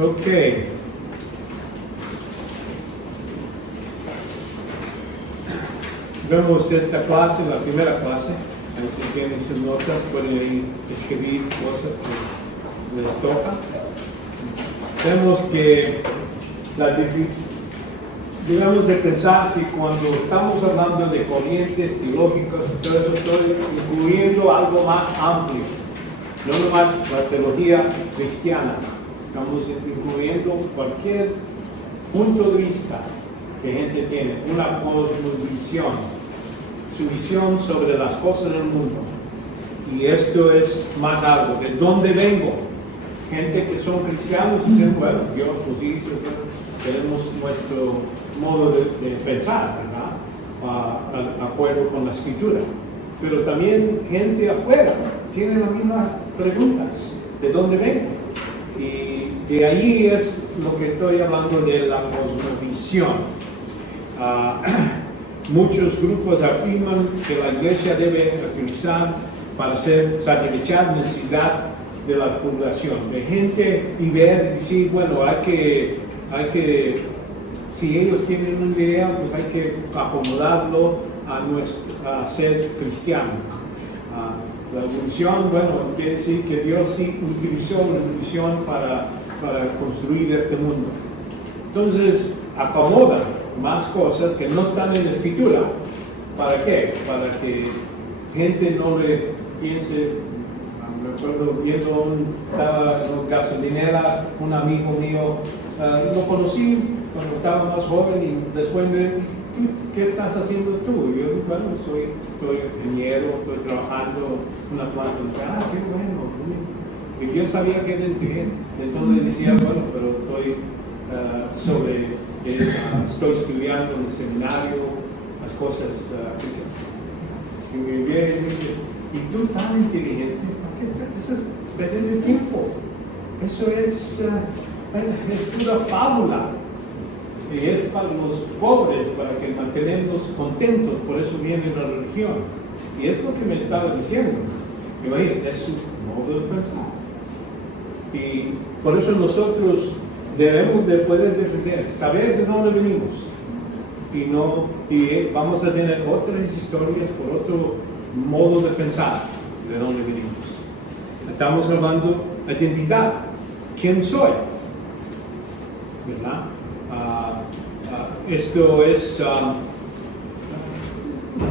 Ok. Vemos esta clase, la primera clase. Ahí si tienen sus notas, pueden ir escribir cosas que les toca. Vemos que debemos de pensar que cuando estamos hablando de corrientes teológicas y todo eso, estoy incluyendo algo más amplio. No nomás la teología cristiana. Estamos incluyendo cualquier punto de vista que gente tiene, una cosmovisión, su visión sobre las cosas del mundo. Y esto es más algo. ¿De dónde vengo? Gente que son cristianos y dicen, bueno, Dios nos hizo, tenemos nuestro modo de pensar, ¿verdad? De acuerdo con la escritura. Pero también gente afuera tiene las mismas preguntas. ¿De dónde vengo? Y de ahí es lo que estoy hablando de la cosmovisión. Muchos grupos afirman que la iglesia debe utilizar para satisfacer necesidad de la población, de gente y ver y decir, bueno, hay que, si ellos tienen una idea, pues hay que acomodarlo a ser cristiano. La evolución, bueno, quiere decir que Dios sí utilizó la evolución para construir este mundo. Entonces, acomoda más cosas que no están en la escritura. ¿Para qué? Para que gente no le piense. Me acuerdo viendo estaba en una gasolinera, un amigo mío, lo conocí cuando estaba más joven y después me dijo, ¿qué estás haciendo tú? Y yo, bueno, soy ingeniero, estoy trabajando una planta. Qué bueno. Y yo sabía que era inteligente. Entonces decía, bueno, pero estoy estudiando en el seminario, las cosas cristianas. Y me viene y me dice, ¿y tú tan inteligente? Eso es perder tiempo. Eso es pura fábula. Y es para los pobres, para que mantenernos contentos. Por eso viene la religión. Y es lo que me estaba diciendo. Es su modo de pensar. Y por eso nosotros debemos de poder defender, saber de dónde venimos. Y vamos a tener otras historias por otro modo de pensar de dónde venimos. Estamos hablando de identidad. ¿Quién soy? ¿Verdad? Esto es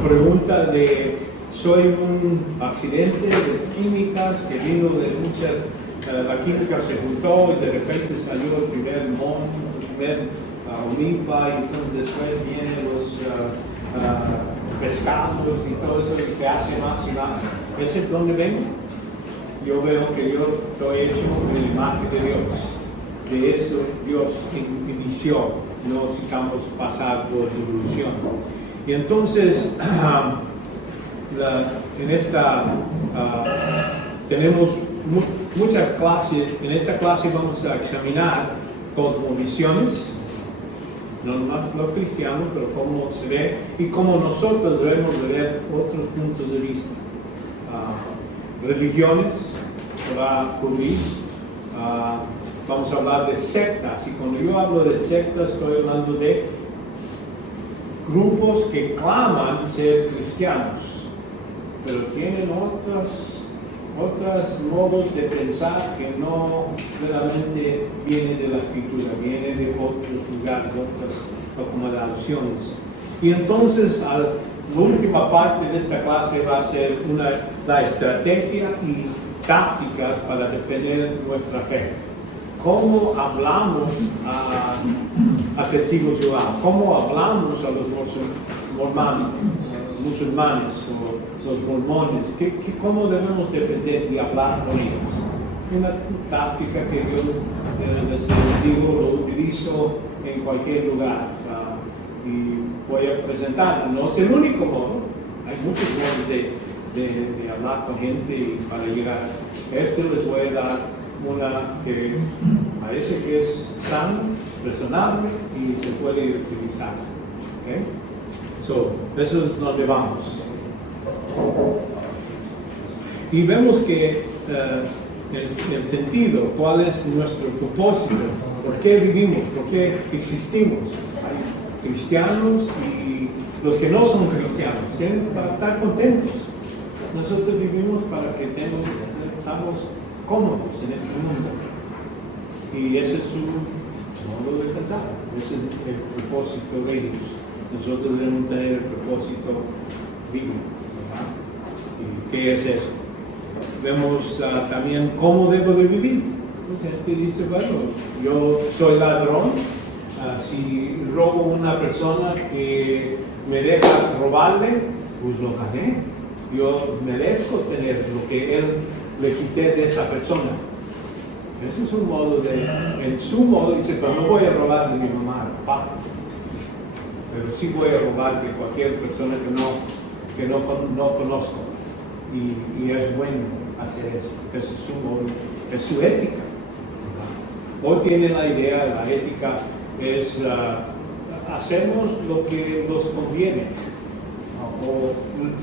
pregunta de, soy un accidente de químicas que vino de muchas, la química se juntó y de repente salió el primer oliva y entonces después vienen los pescados y todo eso y se hace más y más. ¿Ese es donde vengo? Yo veo que yo estoy hecho en la imagen de Dios. De eso Dios inició. No necesitamos pasar por evolución. Y entonces, en esta, tenemos muchas clases. En esta clase vamos a examinar cosmovisiones, no más los cristianos, pero cómo se ve y cómo nosotros debemos ver otros puntos de vista. Religiones, se va a cubrir. Vamos a hablar de sectas, y cuando yo hablo de sectas estoy hablando de grupos que claman ser cristianos, pero tienen otros modos de pensar que no realmente vienen de la escritura, vienen de otros lugares, otras acomodaciones. Y entonces, la última parte de esta clase va a ser la estrategia y tácticas para defender nuestra fe. ¿Cómo hablamos a testigos de Jehová? ¿Cómo hablamos a los musulmanes o los mormones? ¿Cómo debemos defender y hablar con ellos? Una táctica que yo les digo, lo utilizo en cualquier lugar y voy a presentarlo. No es el único modo, hay muchos modos de hablar con gente y para llegar. Les voy a dar una que parece que es sana, razonable y se puede utilizar. ¿Okay? Eso es donde vamos. Y vemos que el sentido, cuál es nuestro propósito, por qué vivimos, por qué existimos. Hay cristianos y los que no son cristianos, tienen para estar contentos. Nosotros vivimos para que estamos cómodos en este mundo. Y ese es su modo de pensar, ese es el propósito de ellos. Nosotros debemos tener el propósito bíblico, ¿verdad? ¿Y qué es eso? Vemos también cómo debo de vivir. La gente dice, bueno, yo soy ladrón, si robo a una persona que me deja robarle, pues lo gané. Yo merezco tener lo que él le quité de esa persona. Ese es un modo en su modo, dice, pero no voy a robar de mi mamá, papá. Pero sí voy a robar de cualquier persona que no conozco. Y es bueno hacer eso. Ese es su modo, es su ética. Hoy tienen la idea, la ética es hacemos lo que nos conviene. O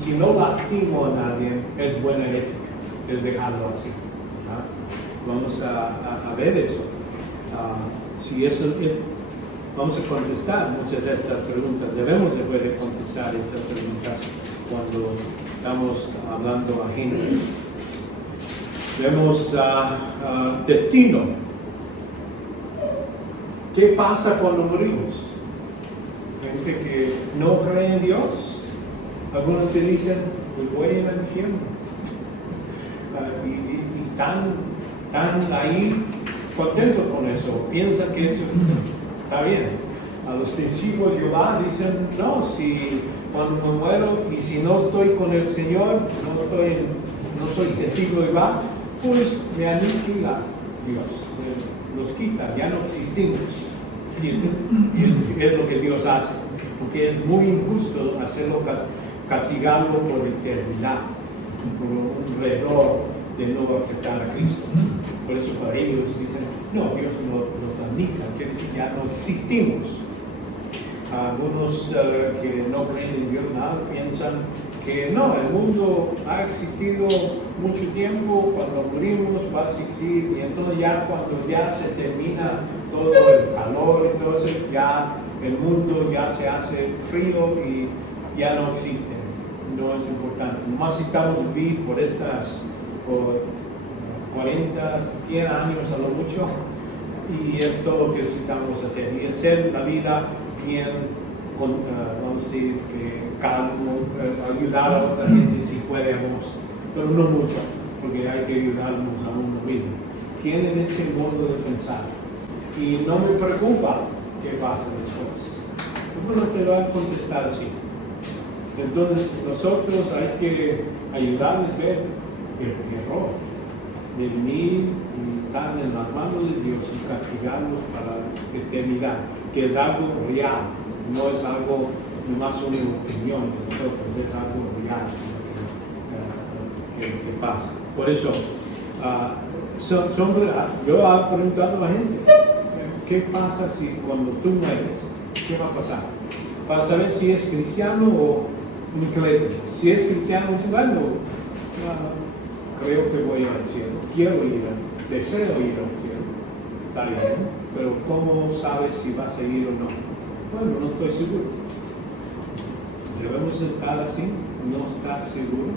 si no lastimo a nadie, es buena ética, es dejarlo así. ¿Verdad? Vamos a ver eso. Si eso es, vamos a contestar muchas de estas preguntas. Debemos de poder contestar estas preguntas cuando estamos hablando a gente. Vemos destino. ¿Qué pasa cuando morimos? Gente que no cree en Dios. Algunos te dicen, pues voy a ir al infierno. Y están ahí contentos con eso, piensan que eso está bien. A los testigos de Jehová dicen, no, si cuando me muero y si no estoy con el Señor, no soy testigo de Jehová, pues me aniquila Dios, los quita, ya no existimos. Y es lo que Dios hace, porque es muy injusto hacerlo, castigarlo por eternidad, por un error de no aceptar a Cristo. Por eso para ellos dicen, no, Dios nos aniquila, quiere decir que ya no existimos. Algunos que no creen en Dios nada piensan que no, el mundo ha existido mucho tiempo, cuando morimos va a existir, y entonces ya cuando ya se termina todo el calor, entonces ya el mundo ya se hace frío y ya no existe. No es importante. Nomás necesitamos vivir por 40, 100 años a lo mucho, y es todo lo que necesitamos hacer. Y hacer la vida bien, vamos a decir, calmo, ayudar a otra gente si podemos, pero no mucho, porque hay que ayudarnos a uno mismo. Tienen ese modo de pensar. Y no me preocupa qué pasa después. Uno te va a contestar así. Entonces, nosotros hay que ayudarles a ver el terror de venir y estar en las manos de Dios y castigarnos para la eternidad, que es algo real, no es algo nomás una opinión de nosotros, es algo real que pasa. Por eso, yo he preguntado a la gente, ¿qué pasa si cuando tú mueres? ¿Qué va a pasar? Para saber si es cristiano o incrédulo. Si es cristiano, dice, bueno, creo que voy al cielo, deseo ir al cielo, está bien, pero ¿cómo sabes si vas a ir o no? Bueno, no estoy seguro. Debemos estar así, no estar seguro,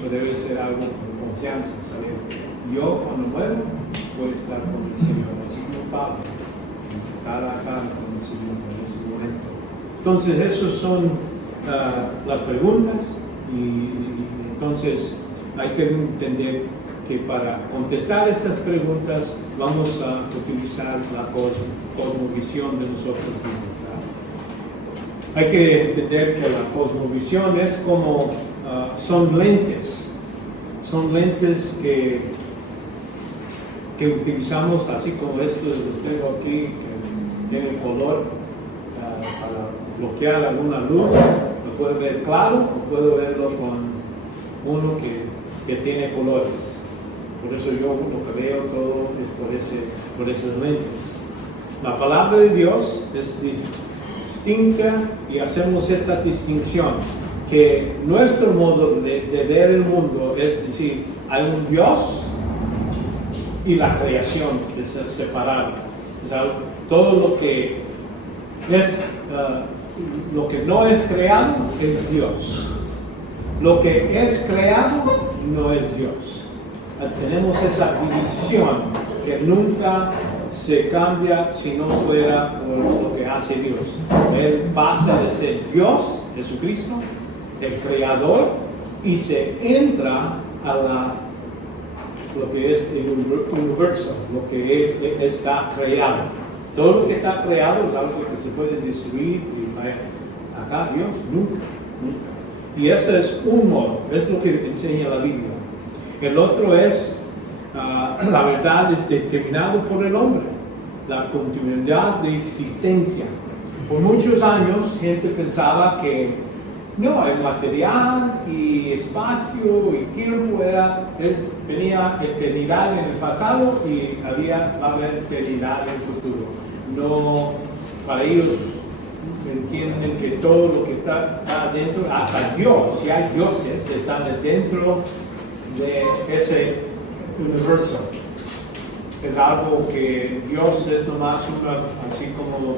pero debe ser algo con confianza, saber, yo cuando muero voy a estar con el Señor, así como Pablo, cara a cara con el Señor en ese momento. Entonces, esas son las preguntas, y entonces hay que entender que para contestar estas preguntas vamos a utilizar la cosmovisión de nosotros mismos. Hay que entender que la cosmovisión es como son lentes que utilizamos, así como estos los tengo aquí, que tienen color para bloquear alguna luz. Lo puedo ver claro o puedo verlo con uno que tiene colores. Por eso yo lo que veo todo es por esos lentes. La palabra de Dios es distinta, y hacemos esta distinción, que nuestro modo de ver el mundo es decir, hay un Dios y la creación es separado. O sea, todo lo que es, lo que no es creado es Dios. Lo que es creado no es Dios. Tenemos esa división que nunca se cambia si no fuera por lo que hace Dios. Él pasa de ser Dios, Jesucristo, el creador, y se entra a lo que es el universo, lo que está creado. Todo lo que está creado es algo que se puede destruir y acá Dios nunca. Y ese es un modo, es lo que enseña la Biblia. El otro es, la verdad es determinado por el hombre, la continuidad de existencia. Por muchos años, gente pensaba que no, el material y espacio y tiempo tenía eternidad en el pasado y va a haber eternidad en el futuro. No, para ellos entienden que todo lo que está dentro, hasta Dios, si hay dioses, están dentro de ese universo. Es algo que Dios es nomás así como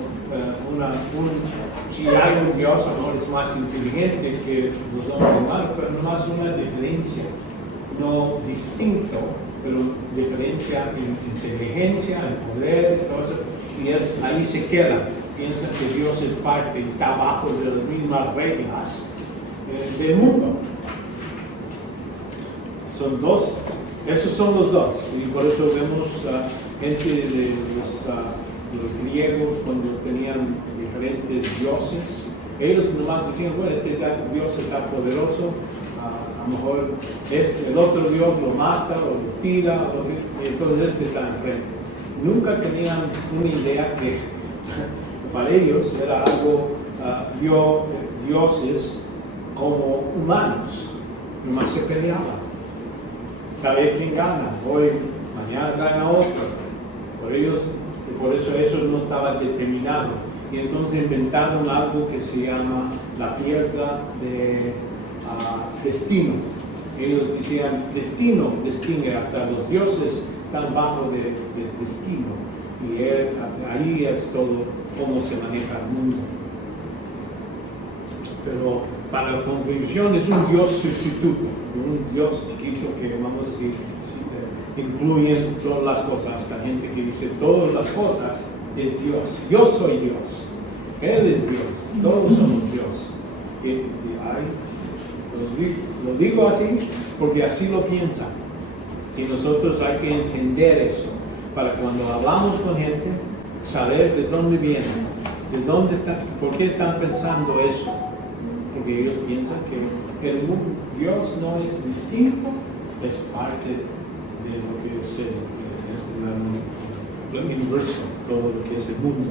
si hay un Dios, a lo mejor es más inteligente que los hombres humanos, pero nomás una diferencia, no distinto, pero diferencia en inteligencia, en poder, todo eso, y ahí se queda. Piensan que Dios es parte, está bajo de las mismas reglas del mundo. Son dos, esos son los dos, y por eso vemos gente de los griegos cuando tenían diferentes dioses, ellos nomás decían, bueno, este Dios está poderoso, a lo mejor el otro Dios lo mata o lo tira, y entonces este está enfrente. Nunca tenían una idea que para ellos era algo, dioses como humanos, nomás se peleaban. Saber quién gana, hoy, mañana gana otro. Por eso eso no estaba determinado. Y entonces inventaron algo que se llama la piedra de destino. Ellos decían, destino distingue, hasta los dioses están bajo del destino. Y ahí es todo cómo se maneja el mundo. Pero para la conclusión es un Dios sustituto, un Dios chiquito que vamos a decir incluye todas las cosas. La gente que dice todas las cosas es Dios. Yo soy Dios. Él es Dios. Todos somos Dios. Lo digo así porque así lo piensan. Y nosotros hay que entender eso para cuando hablamos con gente, saber de dónde vienen, por qué están pensando eso. Porque ellos piensan que el mundo, Dios no es distinto, es parte de lo que es el universo, todo lo que es el mundo.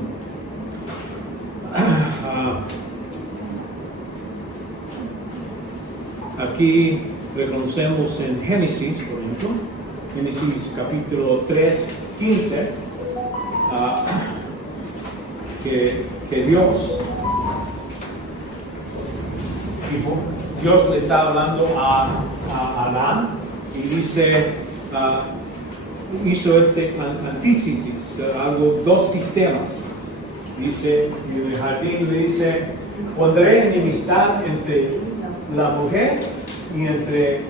Aquí reconocemos en Génesis, por ejemplo, Génesis capítulo 3, 15, que Dios le está hablando a Adán y dice, hizo antítesis, dos sistemas. Dice, en el jardín le dice, pondré enemistad entre la mujer y entre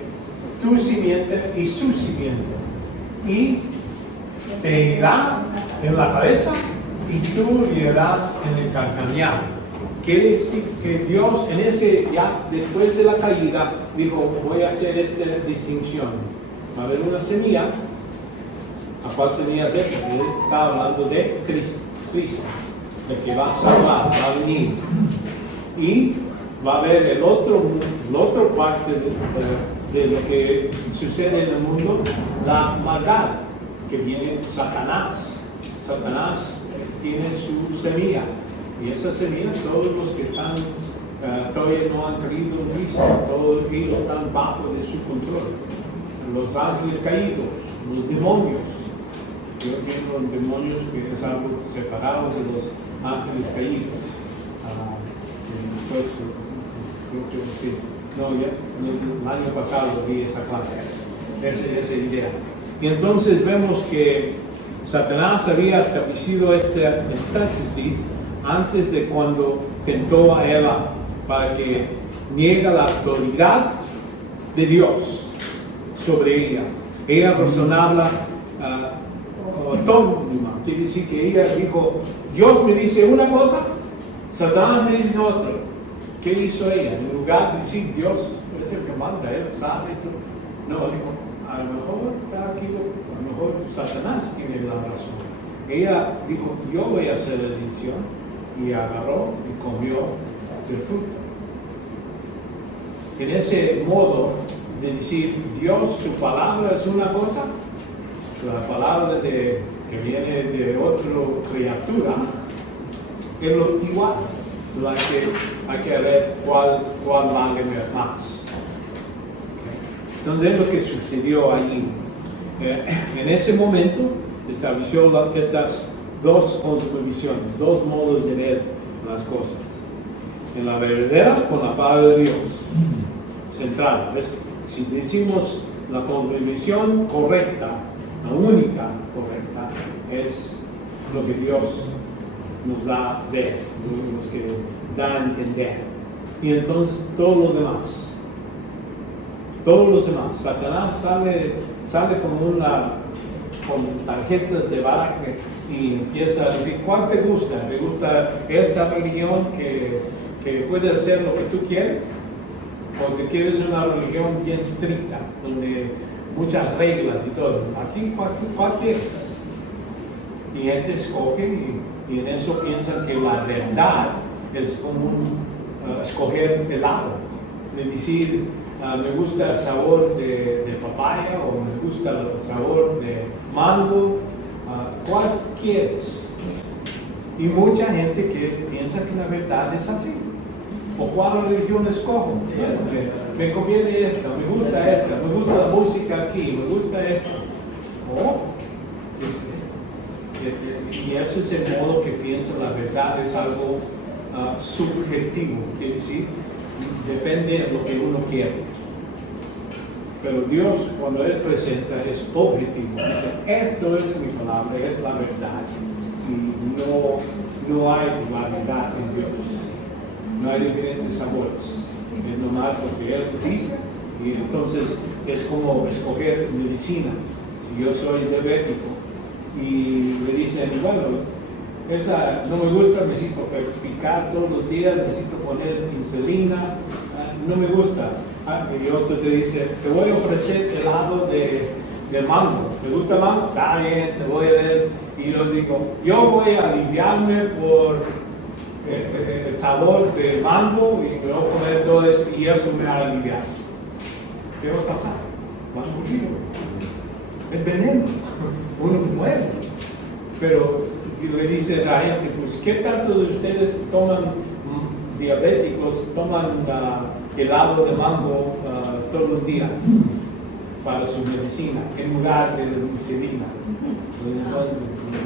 tu simiente y su simiente. Y te irá en la cabeza y tú irás en el calcañar. Quiere decir que Dios ya después de la caída dijo, voy a hacer esta distinción. Va a haber una semilla. ¿A cuál semilla es esa? Él está hablando de Cristo, el que va a salvar, va a venir. Y va a haber el otro parte de lo que sucede en el mundo, la maldad, que viene Satanás. Satanás tiene su semilla. Y esa semilla, todos los que están, todavía no han creído en Cristo, todos ellos están bajo de su control. Los ángeles caídos, los demonios. Yo pienso en demonios que es algo separado de los ángeles caídos. Después, creo que sí. No, ya el año pasado vi esa clase, esa idea. Y entonces vemos que Satanás había establecido esta antítesis antes de cuando tentó a Eva para que niegue la autoridad de Dios sobre ella. Ella razonaba autónoma, quiere decir que ella dijo, Dios me dice una cosa, Satanás me dice otra. ¿Qué hizo ella? En lugar de decir Dios es el que manda, Él sabe y todo. No, dijo, a lo mejor está aquí, a lo mejor Satanás tiene la razón. Ella dijo, yo voy a hacer la decisión, y agarró y comió del fruto. En ese modo de decir Dios, su palabra es una cosa, la palabra que viene de otra criatura es lo igual. Hay que ver cuál vale más. Entonces es lo que sucedió allí. En ese momento estableció estas dos cosmovisiones, dos modos de ver las cosas. En la verdadera, con la palabra de Dios central. Si decimos la cosmovisión correcta, la única correcta, es lo que Dios nos da a ver, lo que da a entender. Y entonces todos los demás, Satanás sale como con tarjetas de baraje y empieza a decir, ¿cuál te gusta? ¿Te gusta esta religión que puede hacer lo que tú quieres? ¿O te quieres una religión bien estricta, donde muchas reglas y todo? Aquí, ¿cuál quieres? Y gente escoge y en eso piensan que la verdad es como escoger helado, de decir, me gusta el sabor de papaya o me gusta el sabor de mango, ¿cuál quieres? Y mucha gente que piensa que la verdad es así. ¿O cuál religión escojo? Me conviene esta, me gusta la música aquí, me gusta esto. Y ese es el modo que piensa la verdad, es algo subjetivo, quiere decir, depende de lo que uno quiere. Pero Dios, cuando Él presenta, es objetivo. Dice, esto es mi palabra, es la verdad. Y no hay dualidad en Dios. No hay diferentes sabores. Es nomás lo que Él dice. Y entonces es como escoger medicina. Si yo soy diabético y me dicen, bueno, esa no me gusta, necesito picar todos los días, necesito poner insulina, no me gusta. Y otro te dice, te voy a ofrecer helado de mango. ¿Te gusta el mango? Está bien, te voy a ver. Y yo digo, yo voy a aliviarme por el sabor de mango y me voy a poner todo eso y eso me va a aliviar. ¿Qué va a pasar? Vas a morir. Es veneno. Uno muere. Pero le dice a la gente, pues, ¿qué tanto de ustedes diabéticos toman helado de mango todos los días para su medicina en lugar de la insulina? Entonces,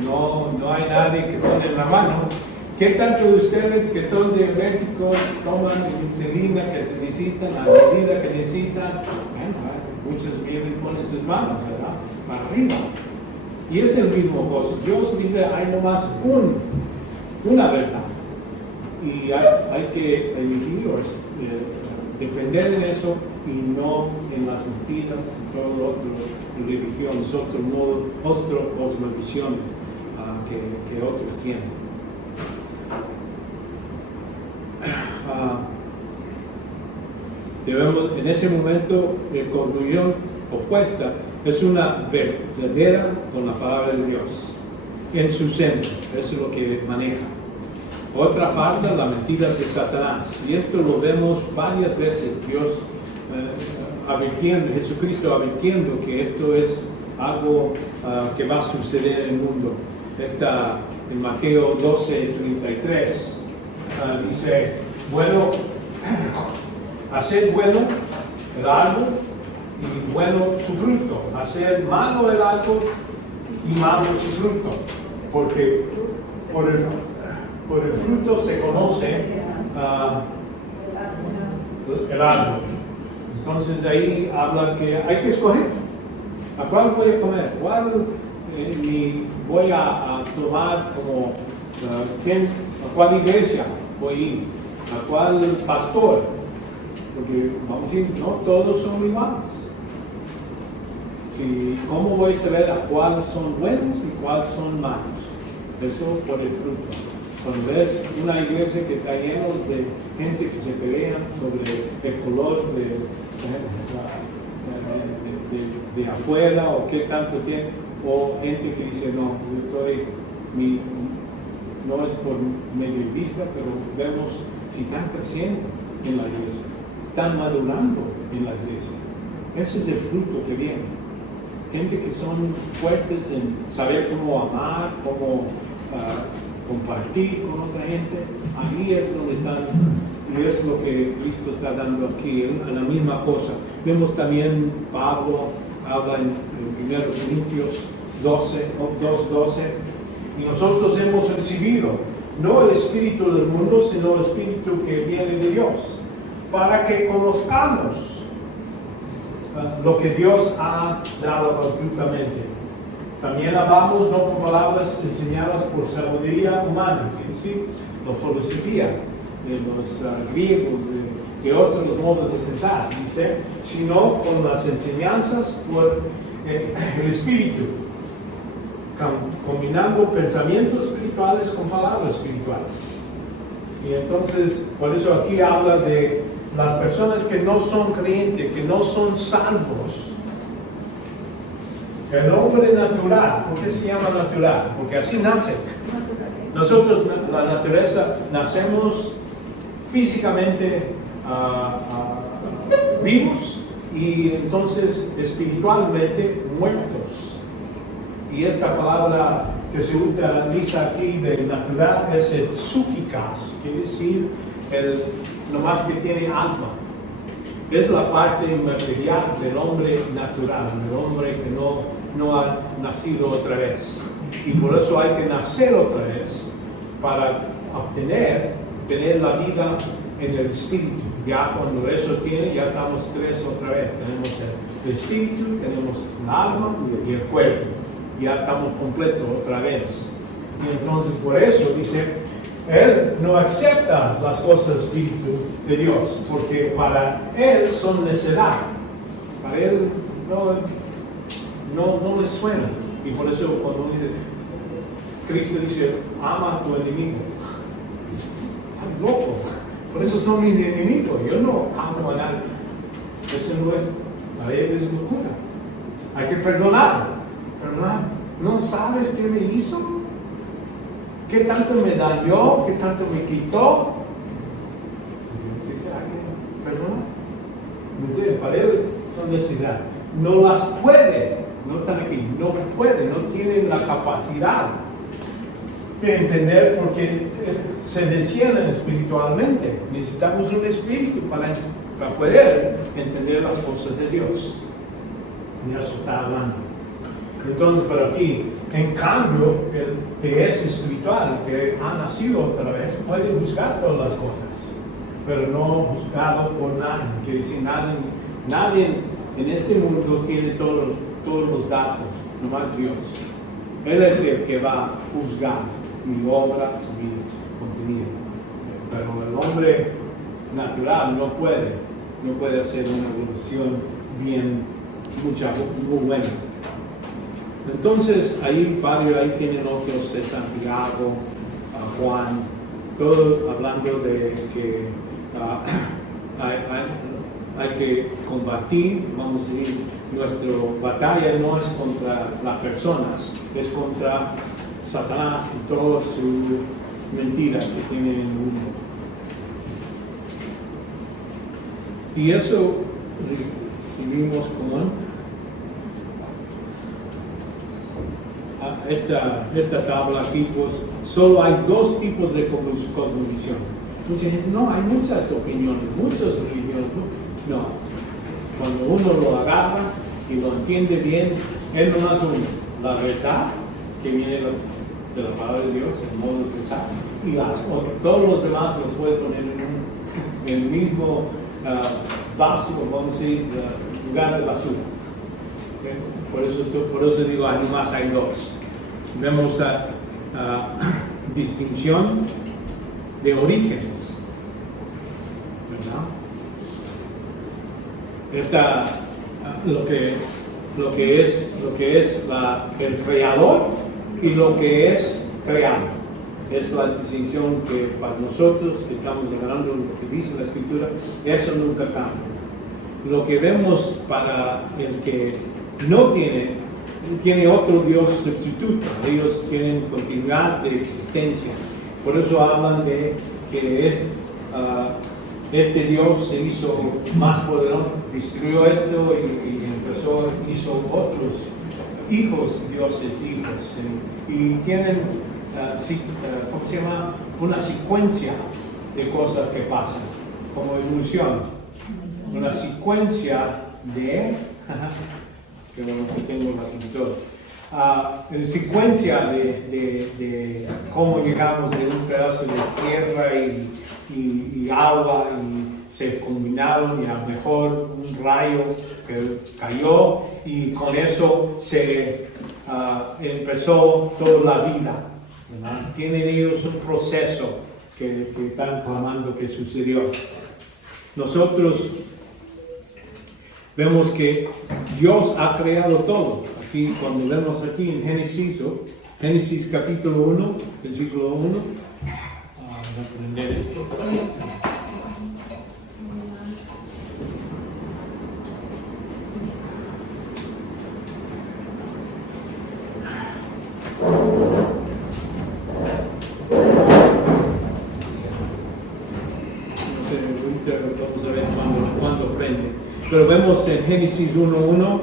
no hay nadie que pone la mano. ¿Qué tanto de ustedes que son diabéticos toman la insulina que se necesitan, la medida que necesitan? Bueno, muchas veces ponen sus manos, ¿verdad? Para arriba. Y es el mismo cosa. Dios dice, hay nomás una verdad. Y hay que elegir depender en eso y no en las mentiras y todo lo otro, religiones, otro modo, otra cosmovisión que otros tienen. Debemos, en ese momento, la conclusión opuesta es una verdadera con la palabra de Dios en su centro. Eso es lo que maneja. Otra falsa, la mentira de Satanás. Y esto lo vemos varias veces. Dios advirtiendo, Jesucristo advirtiendo que esto es algo que va a suceder en el mundo. Está en Mateo 12:33. Dice, bueno, hacer bueno el árbol y bueno su fruto. Hacer malo el árbol y malo su fruto. Porque por el fruto se conoce el árbol. Entonces ahí habla que hay que escoger. ¿A cuál voy a comer? ¿Cuál voy a tomar como, a cuál iglesia voy a ir? ¿A cuál pastor? Porque vamos a decir, no todos son iguales. ¿Cómo voy a saber a cuáles son buenos y cuáles son malos? Eso por el fruto. Cuando ves una iglesia que está llena de gente que se pelea sobre el color de afuera o qué tanto tiene, o gente que dice, no, no es por medio vista, pero vemos si están creciendo en la iglesia, están madurando en la iglesia. Ese es el fruto que viene. Gente que son fuertes en saber cómo amar, cómo compartir con otra gente. Ahí es donde están, y es lo que Cristo está dando aquí, en la misma cosa. Vemos también Pablo habla en 1 Corintios 2:12, y nosotros hemos recibido no el espíritu del mundo, sino el espíritu que viene de Dios, para que conozcamos lo que Dios ha dado gratuitamente. También hablamos no por palabras enseñadas por sabiduría humana, es decir, la filosofía de los griegos, de otros modos de pensar, dice, sino con las enseñanzas por el Espíritu, combinando pensamientos espirituales con palabras espirituales. Y entonces, por eso aquí habla de las personas que no son creyentes, que no son salvos. El hombre natural, ¿por qué se llama natural? Porque así nace. Nosotros, la naturaleza, nacemos físicamente vivos y entonces espiritualmente muertos. Y esta palabra que se utiliza aquí de natural es el psúquicas, quiere decir no más que tiene alma. Es la parte inmaterial del hombre natural, del hombre que no ha nacido otra vez. Y por eso hay que nacer otra vez para tener la vida en el espíritu. Ya cuando eso tiene, ya estamos tres otra vez. Tenemos el espíritu, tenemos el alma y el cuerpo. Ya estamos completos otra vez. Y entonces por eso dice, él no acepta las cosas del Espíritu de Dios, porque para él son necedad. Para él no le suena. Y por eso cuando dice, Cristo dice, ama a tu enemigo. Están loco. Por eso son mis enemigos. Yo no amo a nadie. Eso no es, para él es locura. Hay que perdonar. Perdonar. ¿No sabes qué me hizo? ¿Qué tanto me dañó? ¿Qué tanto me quitó? Dice, hay que perdonar. ¿Me entiendes? Para él son necesidad. No las puede. No están aquí. No puede. No tienen la capacidad de entender porque se descienden espiritualmente. Necesitamos un espíritu para poder entender las cosas de Dios. Y eso está hablando. Entonces, para aquí, en cambio, el que es espiritual, que ha nacido otra vez, puede juzgar todas las cosas, pero no juzgado por nadie. Quiere decir, nadie en este mundo tiene todos los datos, nomás Dios. Él es el que va a juzgar mis obras, mi contenido. Pero el hombre natural no puede hacer una evolución muy buena. Entonces, ahí tienen otros, Santiago, Juan, todos hablando de que hay que combatir, vamos a decir, nuestra batalla no es contra las personas, es contra Satanás y todas sus mentiras que tiene en el mundo. Y eso recibimos como esta tabla aquí, pues solo hay dos tipos de cosmovisión. Mucha gente, no, hay muchas opiniones, muchas religiones. No, cuando uno lo agarra y lo entiende bien, él no hace la verdad que viene de la palabra de Dios, el modo de pensar, y todos los demás los puede poner en el mismo vaso, vamos a decir, lugar de basura. Por eso digo, nomás hay dos. Vemos distinción de orígenes, ¿verdad? Lo que es el creador y lo que es creado. Es la distinción que para nosotros que estamos agarrando lo que dice la Escritura, eso nunca cambia. Lo que vemos para el que no tiene otro Dios sustituto, ellos tienen continuidad de existencia. Por eso hablan de que este Dios se hizo más poderoso, destruyó esto y hizo otros hijos, dioses, hijos. Y tienen, ¿cómo se llama? Una secuencia de cosas que pasan, como evolución. Una secuencia de... que bueno, aquí tengo la pintura. En secuencia de cómo llegamos de un pedazo de tierra y agua y se combinaron y a lo mejor un rayo que cayó y con eso se empezó toda la vida, ¿verdad? Tienen ellos un proceso que están clamando que sucedió. Nosotros vemos que Dios ha creado todo. Aquí, cuando vemos aquí en Génesis capítulo 1, versículo 1, voy a aprender esto. Vamos a ver cuando prende. Pero vemos en Génesis 1:1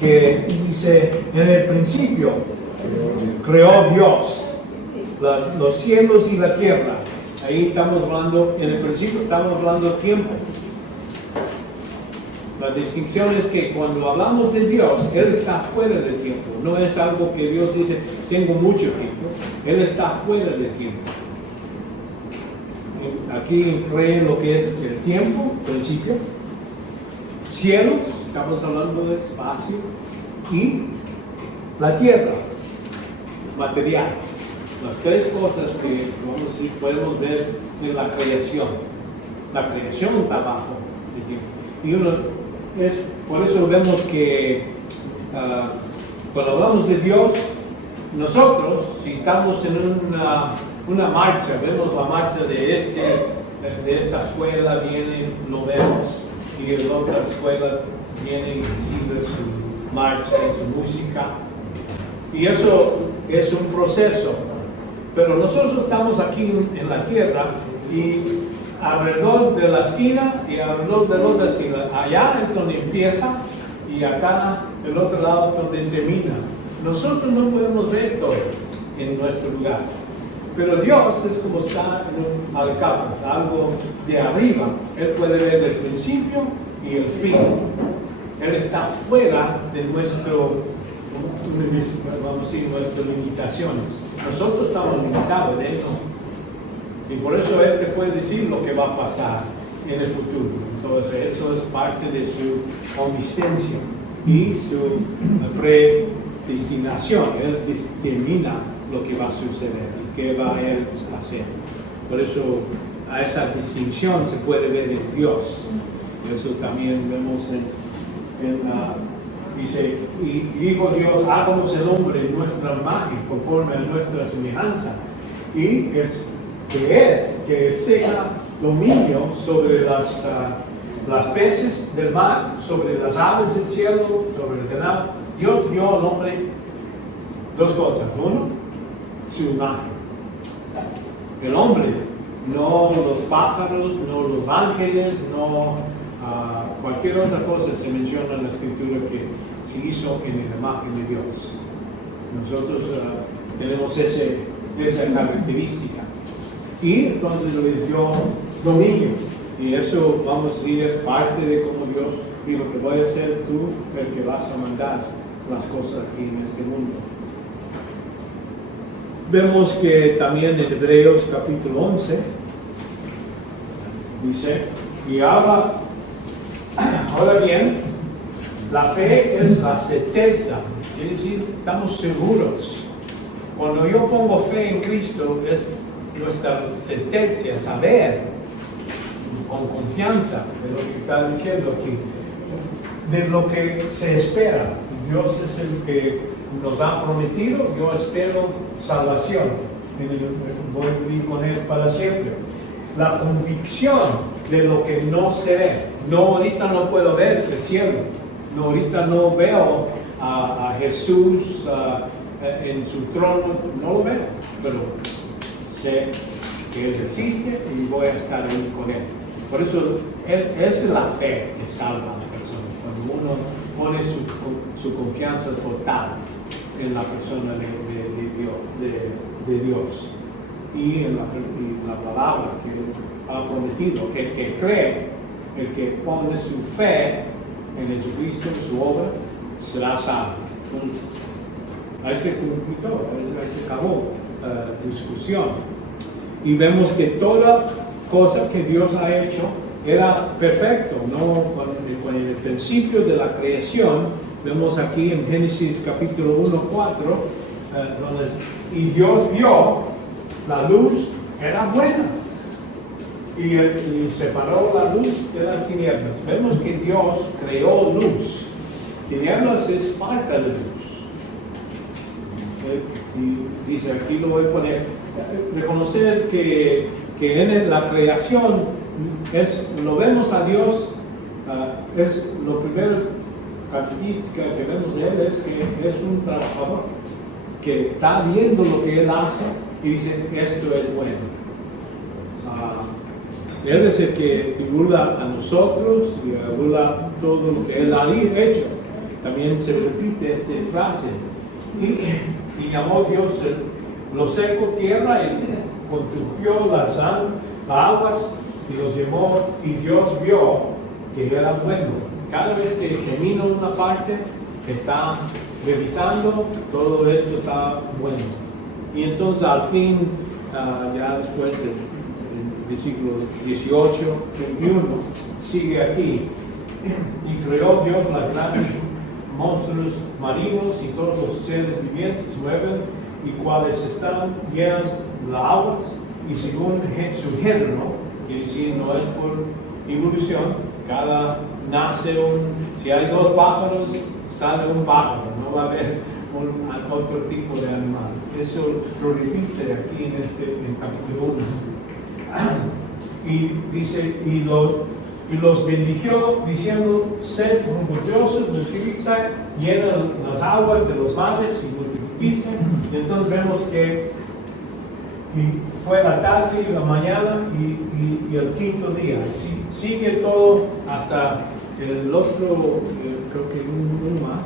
que dice, en el principio creó Dios los cielos y la tierra. Ahí estamos hablando, en el principio estamos hablando de tiempo. La distinción es que cuando hablamos de Dios, Él está fuera del tiempo. No es algo que Dios dice, tengo mucho tiempo. Él está fuera del tiempo. Aquí cree lo que es el tiempo, principio, cielos, estamos hablando de espacio, y la tierra, material. Las tres cosas que vamos a decir, podemos ver en la creación. La creación está bajo el tiempo. Por eso vemos que cuando hablamos de Dios, nosotros, si estamos en una marcha, vemos la marcha de esta escuela, vienen, lo vemos, y de otra escuela vienen y siguen su marcha y su música. Y eso es un proceso. Pero nosotros estamos aquí en la tierra y alrededor de la esquina y alrededor de la otra esquina, allá es donde empieza y acá, del otro lado, es donde termina. Nosotros no podemos ver todo en nuestro lugar. Pero Dios es como está en un alcázar, algo de arriba. Él puede ver el principio y el fin. Él está fuera de vamos a decir, nuestras limitaciones. Nosotros estamos limitados de eso. Y por eso Él te puede decir lo que va a pasar en el futuro. Entonces, eso es parte de su omnisciencia y su predestinación. Él determina lo que va a suceder y qué va a Él hacer. Por eso, a esa distinción se puede ver en Dios. Eso también vemos dice, y dijo Dios, hagamos el hombre en nuestra imagen, conforme a nuestra semejanza. Y es que Él sea dominio sobre las peces del mar, sobre las aves del cielo, sobre el ganado. Dios dio al hombre dos cosas. Uno, su imagen. El hombre, no los pájaros, no los ángeles, no cualquier otra cosa se menciona en la Escritura que se hizo en la imagen de Dios. Nosotros tenemos esa característica. Y entonces les dio dominio. Y eso, vamos a decir, es parte de cómo Dios dijo que voy a ser tú el que vas a mandar las cosas aquí en este mundo. Vemos que también en Hebreos capítulo 11 dice, y Abba Ahora bien, la fe es la certeza, quiere decir, estamos seguros. Cuando yo pongo fe en Cristo, es nuestra certeza, saber con confianza de lo que está diciendo aquí, de lo que se espera. Dios es el que nos ha prometido, yo espero salvación, voy a vivir con Él para siempre. La convicción de lo que no se ve. No, ahorita no puedo ver el cielo, no, ahorita no veo a Jesús en su trono, no lo veo, pero sé que Él existe y voy a estar ahí con Él. Por eso es la fe que salva a la persona, cuando uno pone su confianza total en la persona de Dios y en la palabra que Él ha prometido. El que cree, el que pone su fe en Jesucristo, en su obra, será salvo. Ahí se concluyó, ahí se acabó la discusión. Y vemos que toda cosa que Dios ha hecho era perfecto, ¿no? En el principio de la creación, vemos aquí en Génesis capítulo 1:4, y Dios vio la luz era buena y separó la luz de las tinieblas. Vemos que Dios creó luz. Tinieblas es falta de luz. Y dice, aquí lo voy a poner, reconocer que en la creación lo vemos a Dios, es lo primero característica que vemos de Él es que es un trabajador, que está viendo lo que Él hace y dice, esto es bueno. Él es el que regula a nosotros y regula todo lo que Él ha hecho. También se repite esta frase, y llamó Dios lo seco tierra y contuvió las aguas y los llamó, y Dios vio que era bueno. Cada vez que termina una parte, está revisando, todo esto está bueno. Y entonces al fin, ya después del versículo 18, 21, sigue aquí. Y creó Dios las grandes monstruos marinos y todos los seres vivientes mueven y cuales están llenas de aguas y según su género, quiere decir no es por evolución, nace si hay dos pájaros, sale un pájaro, no va a haber otro tipo de animal. Eso lo repite aquí en capítulo 1. Y dice, y los bendijo diciendo, sed orgullosos, multipliquense, llenan las aguas de los mares y multipliquense. Y entonces vemos que fue la tarde y la mañana y el quinto día. Sigue todo hasta el otro, creo que uno más.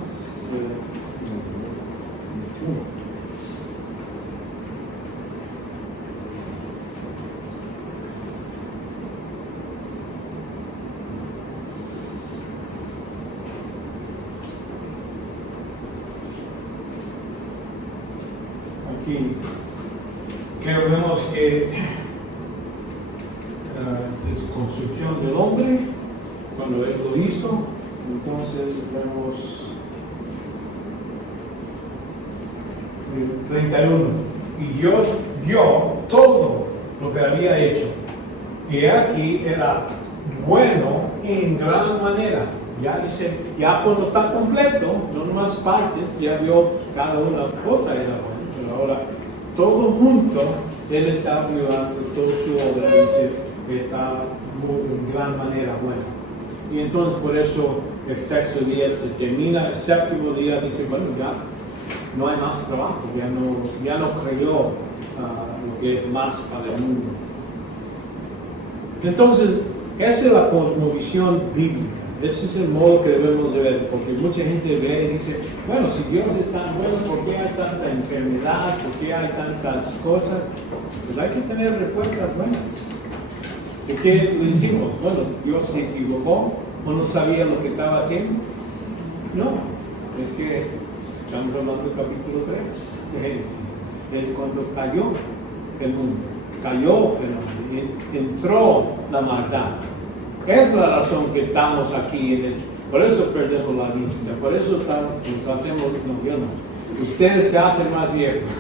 Aquí vemos que es construcción del hombre cuando Él lo hizo. Entonces vemos el 31. Y Dios vio todo lo que había hecho. Y aquí era bueno en gran manera. Ya cuando está completo, no nomás partes, ya vio cada una cosa era buena. Pero ahora todo junto, Él está violando toda su obra, dice que está en gran manera buena. Y entonces por eso el sexto día se termina, el séptimo día dice, bueno, ya no hay más trabajo, ya no creyó lo que es más para el mundo. Entonces, esa es la cosmovisión bíblica. Ese es el modo que debemos de ver, porque mucha gente ve y dice, bueno, si Dios es tan bueno, ¿por qué hay tanta enfermedad? ¿Por qué hay tantas cosas? Pues hay que tener respuestas buenas. ¿De qué le decimos? Bueno, Dios se equivocó o no sabía lo que estaba haciendo. No, es que estamos hablando del capítulo 3 de Génesis. Es cuando cayó el mundo, cayó el hombre, entró la maldad. Es la razón que estamos aquí por eso perdemos la vista, por eso nos hacemos, no, yo no. Ustedes se hacen más viejos.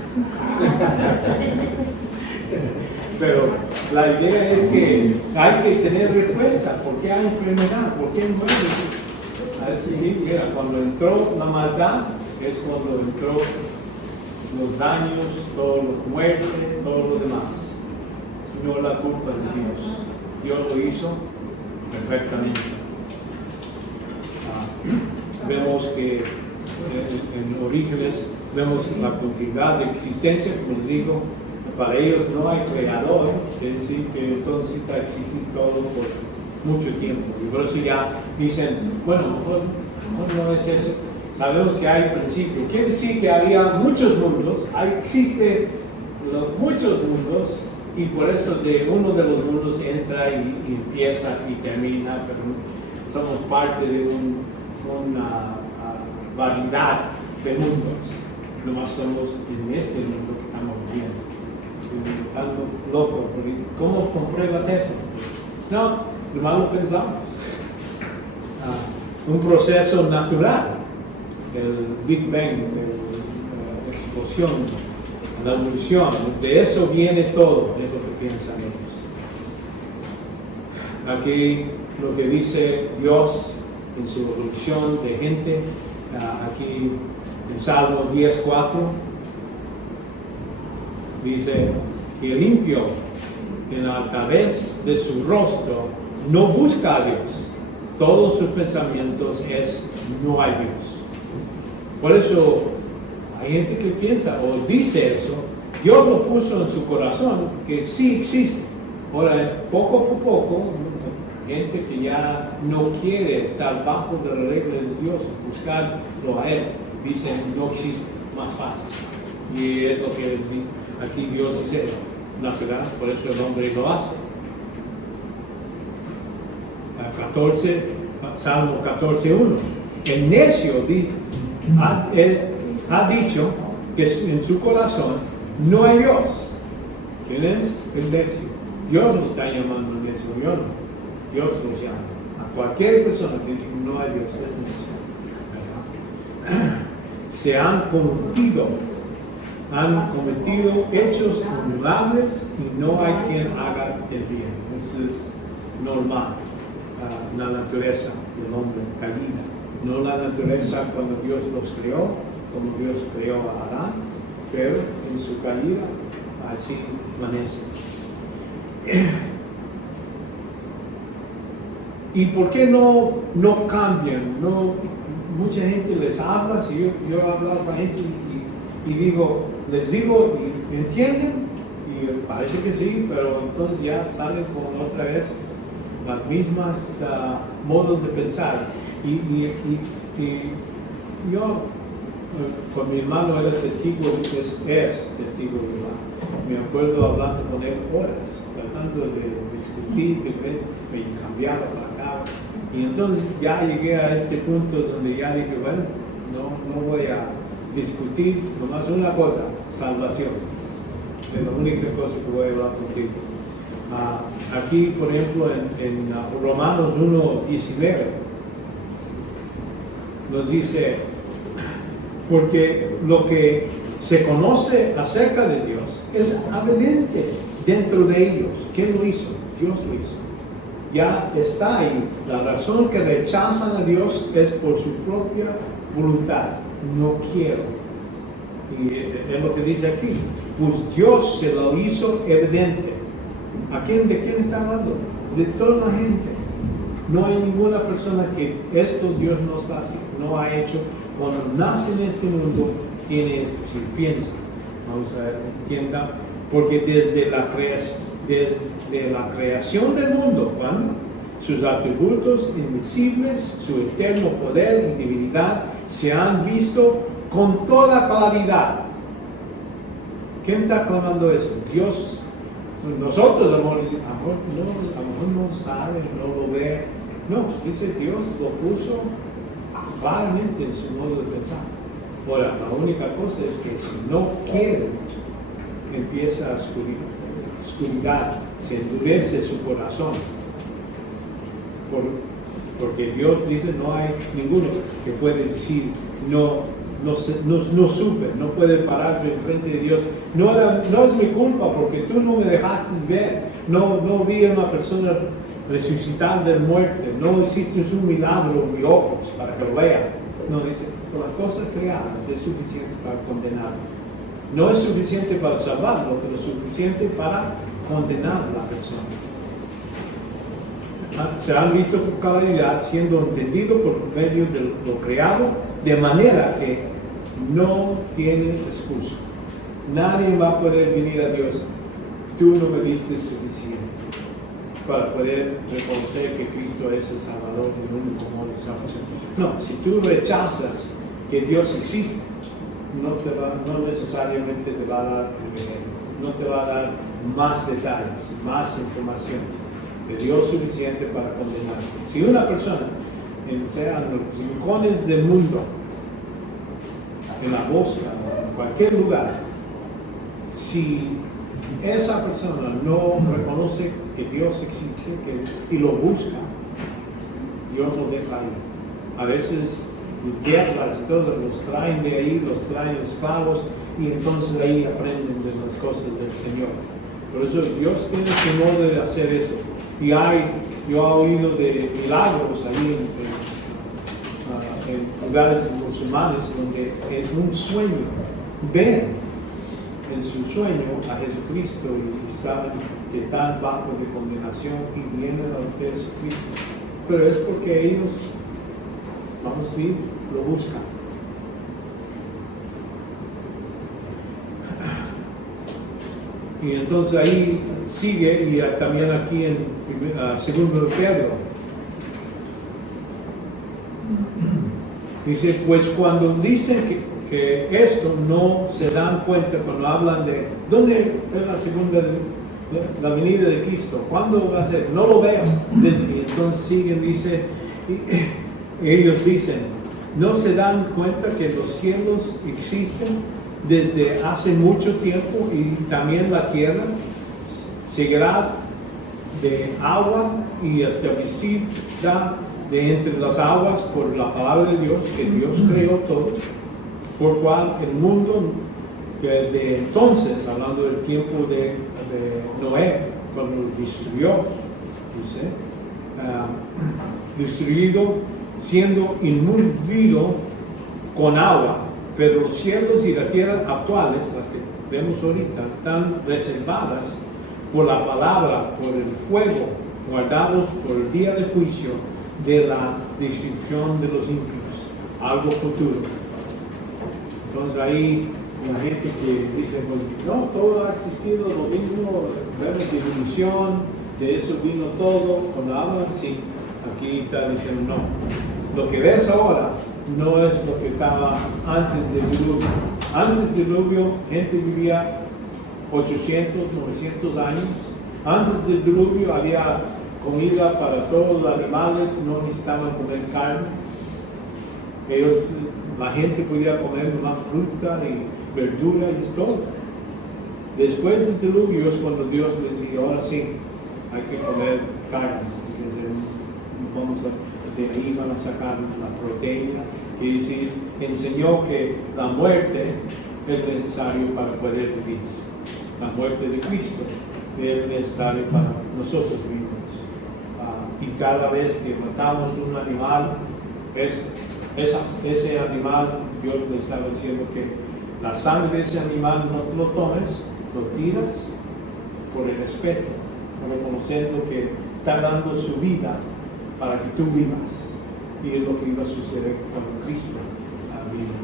Pero la idea es que hay que tener respuesta. ¿Por qué hay enfermedad? ¿Por qué muere? A ver si sí, mira, cuando entró la maldad, es cuando entró los daños, todas las muertes, todo lo demás. No la culpa de Dios. Dios lo hizo perfectamente. Vemos que en Orígenes vemos la continuidad de existencia, como les digo, para ellos no hay creador, es decir, que entonces está existir todo por mucho tiempo. Y por eso ya dicen, bueno, mejor no es eso. Sabemos que hay principio. Quiere decir que había muchos mundos, existen muchos mundos, y por eso de uno de los mundos entra y empieza y termina, pero somos parte de una variedad de mundos. Nomás somos en este mundo que estamos viviendo. Tan loco, ¿cómo compruebas eso? No, nomás lo pensamos. Un proceso natural, el Big Bang, la explosión, la evolución, de eso viene todo, es lo que piensan ellos. Aquí lo que dice Dios en su evolución de gente, aquí en Salmo 10:4, dice, y el limpio en la altivez de su rostro no busca a Dios. Todos sus pensamientos es no hay Dios. Por eso hay gente que piensa o dice eso. Dios lo puso en su corazón que sí existe. Ahora, poco a poco, gente que ya no quiere estar bajo de la regla de Dios, buscarlo a Él, dicen no existe, más fácil. Y es lo que aquí Dios dice, natural, por eso el hombre lo hace. Salmo 14:1. El necio ha dicho que en su corazón no hay Dios. ¿Quién es el necio? Dios lo está llamando necio, yo no. Dios los llama. A cualquier persona que dice que no hay Dios es necio. Se han corrompido. Han cometido hechos inmutables y no hay quien haga el bien. Eso es normal, la naturaleza del hombre caída. No la naturaleza cuando Dios los creó, como Dios creó a Adán, pero en su caída así amanece. ¿Y por qué no cambian? Mucha gente les habla, si yo he hablado con gente y les digo, y ¿entienden? Y parece que sí, pero entonces ya salen con otra vez las mismas modos de pensar. Y yo, con mi hermano, era testigo, es testigo de Jehová. Me acuerdo hablando con él horas, tratando de discutir, me cambiaba para acá. Y entonces ya llegué a este punto donde ya dije, bueno, no voy a discutir, nomás una cosa, salvación. Es la única cosa que voy a hablar contigo. Aquí, por ejemplo, en Romanos 1:19, nos dice, porque lo que se conoce acerca de Dios es evidente dentro de ellos. ¿Quién lo hizo? Dios lo hizo. Ya está ahí. La razón que rechazan a Dios es por su propia voluntad. No quiero. Y es lo que dice aquí. Pues Dios se lo hizo evidente. ¿De quién está hablando? De toda la gente. No hay ninguna persona que esto Dios no está haciendo, no ha hecho. Cuando nace en este mundo, tiene esto. Si piensa, vamos a entienda, porque desde la creación del mundo, cuando sus atributos invisibles, su eterno poder y divinidad se han visto con toda claridad. ¿Quién está clamando eso? Dios. Nosotros, a lo mejor no sabe, no lo ve. No, dice Dios lo puso claramente en su modo de pensar. Ahora, la única cosa es que si no quiere, empieza a oscuridad, se endurece su corazón. porque Dios dice no hay ninguno que puede decir no supe, no puede pararse enfrente de Dios. No es mi culpa porque tú no me dejaste ver. No vi a una persona resucitar de muerte. No hiciste un milagro en mis ojos para que lo vea. No, dice, con las cosas creadas es suficiente para condenarlo. No es suficiente para salvarlo, pero es suficiente para condenar a la persona. Se han visto con claridad siendo entendido por medio de lo creado, de manera que no tiene excusa. Nadie va a poder venir a Dios. Tú no me diste suficiente para poder reconocer que Cristo es el Salvador y el único modo de salvación. No, si tú rechazas que Dios existe, no necesariamente te va a dar el veneno, no te va a dar más detalles, más información. De Dios suficiente para condenar. Si una persona, sea en los rincones del mundo, en la bosque, en cualquier lugar, si esa persona no reconoce que Dios existe y lo busca, Dios lo deja ahí. A veces guerras y todo, los traen de ahí, los traen esclavos y entonces ahí aprenden de las cosas del Señor. Por eso Dios tiene su modo de hacer eso. Y yo he oído de milagros ahí en lugares musulmanes donde en un sueño ven en su sueño a Jesucristo y saben que están bajo de condenación y vienen a Jesucristo. Pero es porque ellos, vamos a decir, lo buscan. Y entonces ahí sigue, y también aquí en segundo de Pedro, dice, pues cuando dicen que esto no se dan cuenta, cuando hablan de, ¿dónde es la venida de Cristo? ¿Cuándo va a ser? No lo veo. Y entonces siguen, dice, y ellos dicen, no se dan cuenta que los cielos existen desde hace mucho tiempo y también la tierra seguirá de agua y establecida de entre las aguas por la palabra de Dios, que Dios creó todo, por cual el mundo de entonces, hablando del tiempo de Noé, cuando lo destruyó, dice, destruido, siendo inundido con agua. Pero los cielos y la tierra actuales, las que vemos ahorita, están reservadas por la palabra, por el fuego, guardados por el día de juicio de la destrucción de los impíos, algo futuro. Entonces ahí la gente que dice, pues, no, todo ha existido, lo mismo, vemos evolución, de eso vino todo, cuando hablan, sí, aquí está diciendo no. Lo que ves ahora no es lo que estaba antes del diluvio. Antes del diluvio, gente vivía 800, 900 años. Antes del diluvio había comida para todos los animales, no necesitaban comer carne. La gente podía comer más fruta y verdura y todo. Después del diluvio es cuando Dios les dijo, ahora sí, hay que comer carne. De ahí van a sacar la proteína, que decir, enseñó que la muerte es necesario para poder vivir. La muerte de Cristo es necesaria para nosotros vivir. Y cada vez que matamos un animal, ese animal, Dios le estaba diciendo que la sangre de ese animal no te lo tomes, lo tiras por el respeto, reconociendo que está dando su vida para que tú vivas. Y es lo que iba a suceder cuando Cristo vino.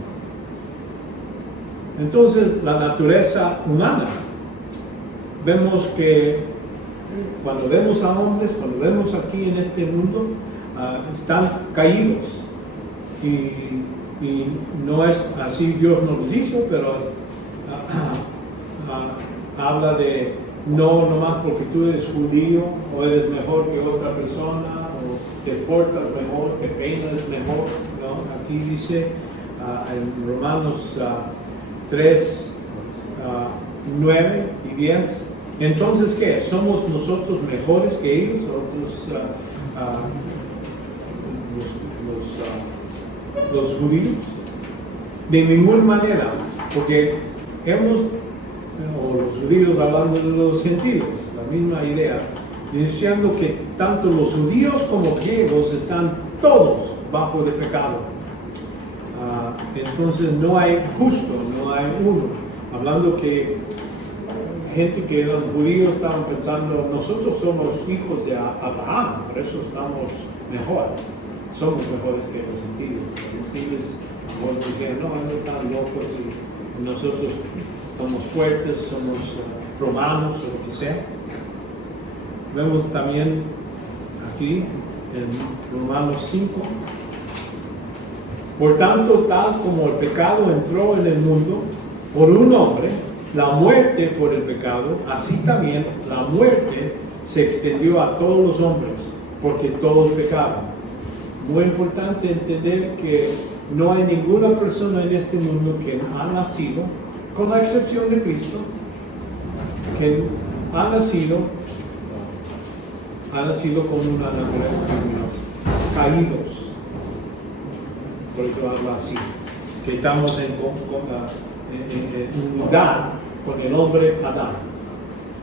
Entonces, la naturaleza humana, vemos que cuando vemos a hombres, cuando vemos aquí en este mundo, están caídos. Y no es así, Dios nos los hizo, pero habla de no nomás porque tú eres judío o eres mejor que otra persona, te portas mejor, te peinas mejor, ¿no? Aquí dice en Romanos 3, 9 y 10, entonces ¿qué? ¿Somos nosotros mejores que ellos? Otros ah, los judíos? De ninguna manera, porque o los judíos hablando de los gentiles, la misma idea, diciendo que tanto los judíos como griegos están todos bajo de pecado. Entonces no hay justo, no hay uno. Hablando que gente que eran judíos estaban pensando, nosotros somos hijos de Abraham, por eso estamos mejor. Somos mejores que los gentiles. Los gentiles decían, no, no están locos y nosotros somos fuertes, somos romanos o lo que sea. Vemos también aquí en Romanos 5. Por tanto, tal como el pecado entró en el mundo por un hombre, la muerte por el pecado, así también la muerte se extendió a todos los hombres, porque todos pecaron. Muy importante entender que no hay ninguna persona en este mundo que ha nacido, con la excepción de Cristo, que ha nacido con una naturaleza pecaminosa, caídos. Por eso habla así, que estamos en unidad con el hombre Adán.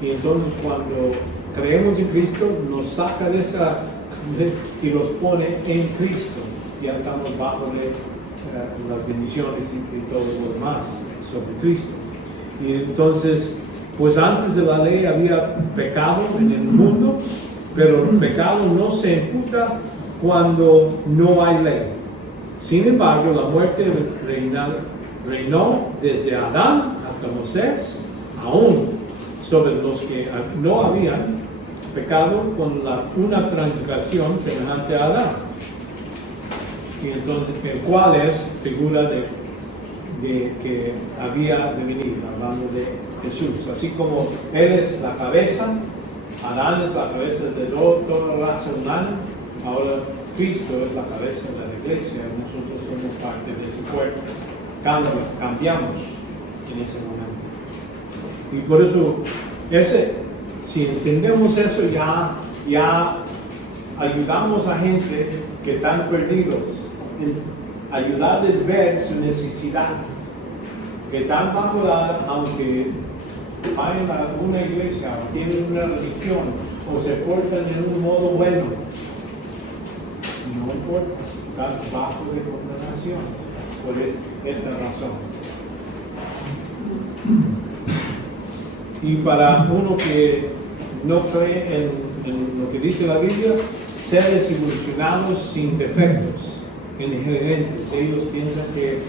Y entonces cuando creemos en Cristo, nos saca de esa y los pone en Cristo. Ya estamos bajo de las bendiciones y todo lo demás sobre Cristo. Y entonces, pues antes de la ley había pecado en el mundo, pero el pecado no se imputa cuando no hay ley. Sin embargo, la muerte reinó desde Adán hasta Moisés, aún sobre los que no habían pecado con una transgresión semejante a Adán. Y entonces, el cual es figura de que había de venir, hablando de Jesús. Así como Él es la cabeza, Adán es la cabeza de toda la raza humana, ahora Cristo es la cabeza de la iglesia, y nosotros somos parte de ese cuerpo. Cambiamos en ese momento. Y por eso, si entendemos eso, ya ayudamos a gente que están perdidos, ayudarles a ver su necesidad, que están bajo aunque vayan a una iglesia o tienen una religión o se portan en un modo bueno, no importa, están bajo de condenación por esta razón. Y para uno que no cree en lo que dice la Biblia, seres evolucionados sin defectos inherentes. Ellos piensan que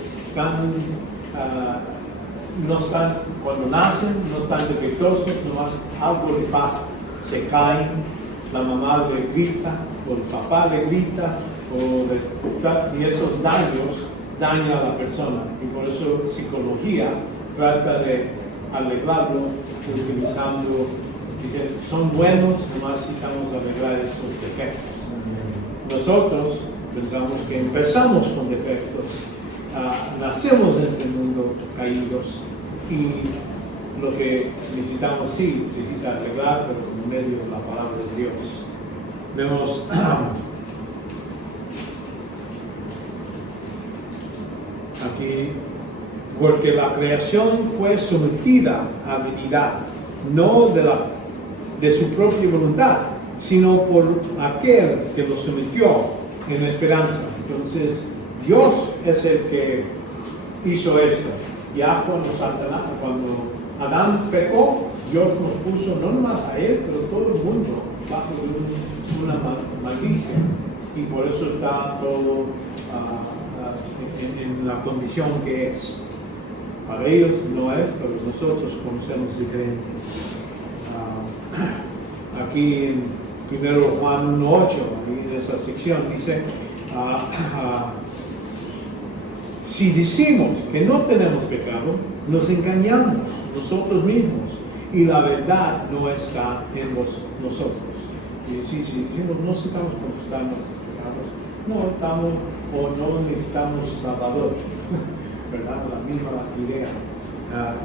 no están, cuando nacen, no están defectuosos, nomás algo les pasa. Se caen, la mamá le grita, o el papá le grita, y esos daños dañan a la persona. Y por eso psicología trata de arreglarlo utilizando, dice, son buenos, nomás necesitamos arreglar esos defectos. Nosotros pensamos que empezamos con defectos, nacemos en este mundo caídos y lo que necesitamos necesita arreglar, pero por medio de la palabra de Dios. Vemos aquí, porque la creación fue sometida a habilidad, no de su propia voluntad, sino por aquel que lo sometió en esperanza. Entonces, Dios es el que hizo esto. Ya cuando Adán pecó, Dios nos puso no nomás a él, pero todo el mundo bajo una maldición. Y por eso está todo en la condición que es. Para ellos no es, pero nosotros conocemos diferente. Aquí en 1 Juan 1:8, en esa sección, dice, si decimos que no tenemos pecado, nos engañamos nosotros mismos y la verdad no está en nosotros. Y si decimos no estamos confesando nuestros pecados, no necesitamos Salvador. ¿Verdad? La misma idea.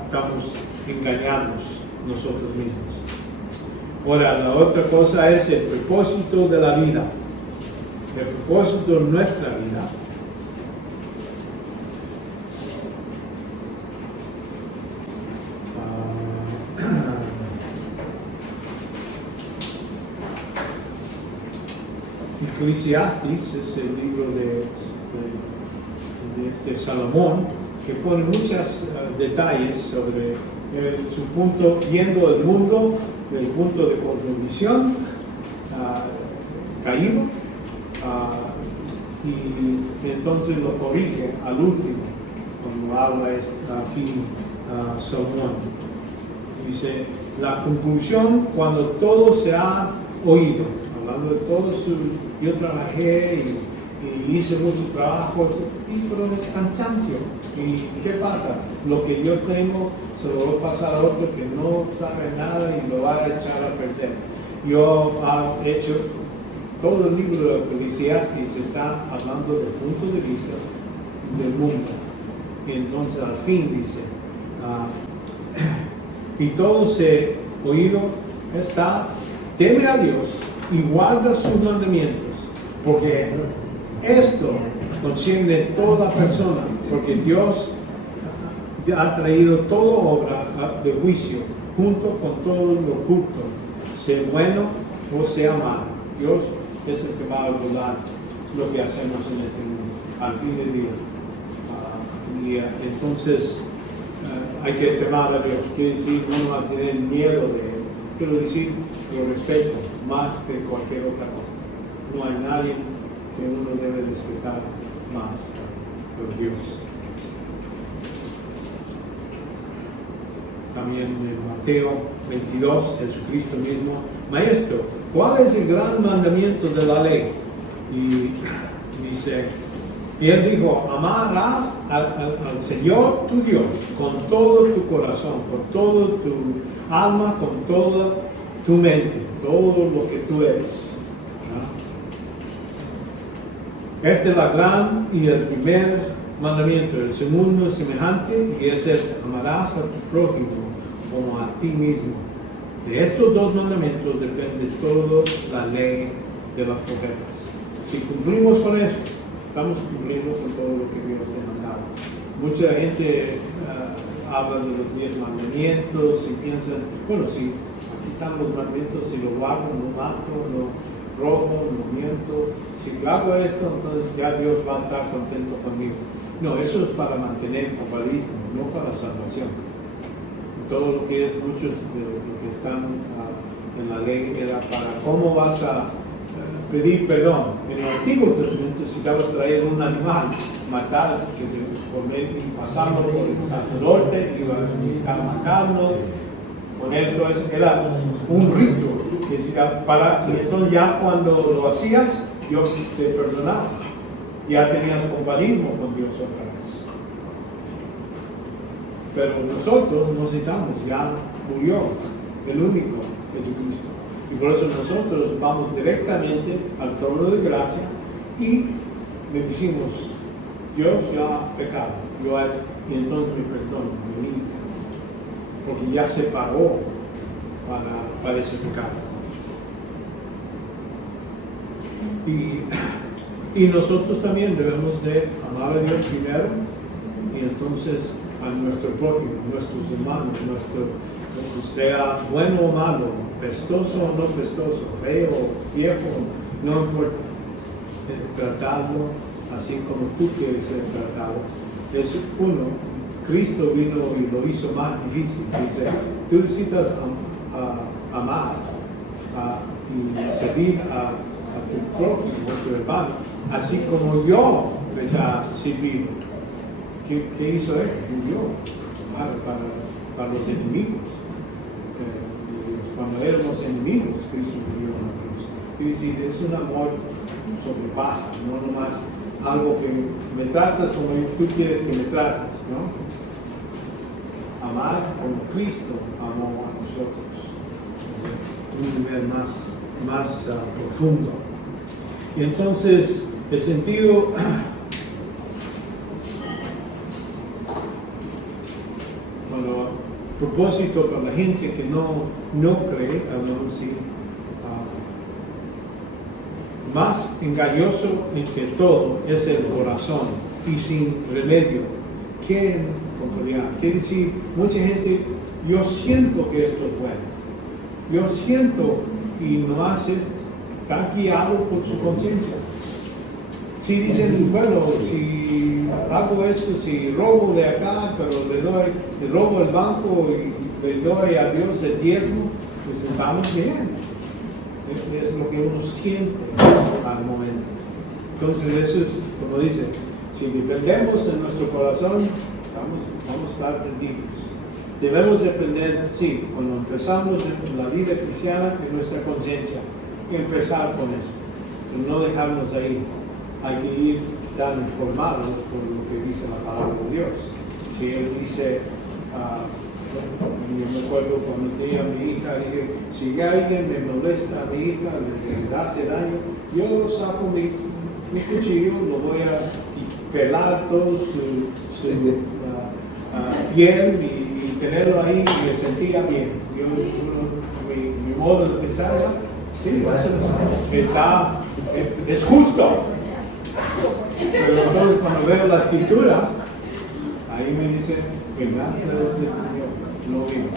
Estamos engañados nosotros mismos. Ahora, la otra cosa es el propósito de la vida. el propósito de nuestra vida. Eclesiastes es el libro de Salomón, que pone muchos detalles sobre su punto, viendo el mundo del punto de cosmovisión caído, y entonces lo corrige al último, cuando habla aquí Salomón. Dice, la conclusión cuando todo se ha oído, hablando de todo yo trabajé y hice mucho trabajo, pero es cansancio. ¿Y qué pasa? Lo que yo tengo se lo voy a pasar a otro que no sabe nada y lo va a echar a perder. Yo he hecho, todo el libro de Eclesiastes está hablando del punto de vista del mundo. Y entonces al fin dice, y todo se oído está, teme a Dios y guarda sus mandamientos, porque esto concierne toda persona, porque Dios ha traído toda obra de juicio, junto con todo lo oculto, sea bueno o sea malo. Dios es el que va a regular lo que hacemos en este mundo, al fin del día. Entonces, hay que temer a Dios, quiere decir no va a tener miedo de Él, quiero decir lo respeto más que cualquier otra cosa. No hay nadie que uno debe respetar más por Dios. También en Mateo 22, Jesucristo mismo, Maestro, ¿cuál es el gran mandamiento de la ley? Y dice, y él dijo, amarás al Señor tu Dios con todo tu corazón, con todo tu alma, con toda tu mente, todo lo que tú eres. ¿No? Este es la gran y el primer mandamiento. El segundo es semejante y es este, amarás a tu prójimo como a ti mismo. De estos dos mandamientos depende toda la ley de los profetas. Si cumplimos con eso, estamos cumpliendo con todo lo que Dios ha mandado. Mucha gente habla de los 10 mandamientos y piensan, bueno, si aquí están los mandamientos, si lo hago, no mato, no robo, no miento, si hago esto, entonces ya Dios va a estar contento conmigo. No, eso es para mantener compadrismo, no para salvación. Todo lo que es muchos de los que están en la ley era para cómo vas a pedir perdón. En el Antiguo Testamento, si te vas a traer un animal, matar, que se comer y pasarlo por el sacerdote, iba a matarlo, poner todo eso, era un rito. Que y entonces ya cuando lo hacías, Dios te perdonaba. Ya tenías compañerismo con Dios otra vez. Pero nosotros necesitamos, ya murió el único Jesucristo. Y por eso nosotros vamos directamente al trono de gracia y le decimos, Dios ya ha pecado, y entonces me perdona, me limpia. Porque ya se pagó para ese pecado. Y nosotros también debemos de amar a Dios primero y entonces a nuestro prójimo, nuestros hermanos, sea bueno o malo, pestoso o no pestoso, feo o viejo, no importa, tratarlo así como tú quieres ser tratado. Es uno, Cristo vino y lo hizo más difícil. Dice, tú necesitas amar y servir a tu prójimo, a tu hermano, así como yo les ha servido. ¿Qué hizo él? Murió para los enemigos. Cuando éramos enemigos, Cristo murió en la cruz. Es decir, es un amor sobrepasa, no nomás algo que me tratas como tú quieres que me trates, ¿no? Amar como Cristo amó a nosotros. Un nivel más profundo. Y entonces, el sentido propósito para la gente que no cree, hablamos así, más engañoso que todo es el corazón, y sin remedio, ¿quién comprará? Quiere decir, mucha gente, yo siento que esto es bueno, yo siento, y no hace, está guiado por su conciencia. Si dicen, bueno, si hago esto, si robo de acá, pero le robo el banco y le doy a Dios el diezmo, pues estamos bien. Es lo que uno siente al momento. Entonces eso es, como dice, si dependemos de nuestro corazón, vamos a estar perdidos. Debemos depender, sí, cuando empezamos en la vida cristiana, en nuestra conciencia, empezar con eso, pero no dejarnos ahí. Hay que ir tan informados por lo que dice la palabra de Dios. Si Él dice, yo me acuerdo cuando tenía a mi hija, dije, si alguien me molesta a mi hija, le hace daño, yo saco mi cuchillo, lo voy a pelar todo su piel y tenerlo ahí, y me sentía bien. Mi modo de pensar era, sí, es justo. Pero entonces cuando veo la escritura, ahí me dice, venganza es del Señor, no mío.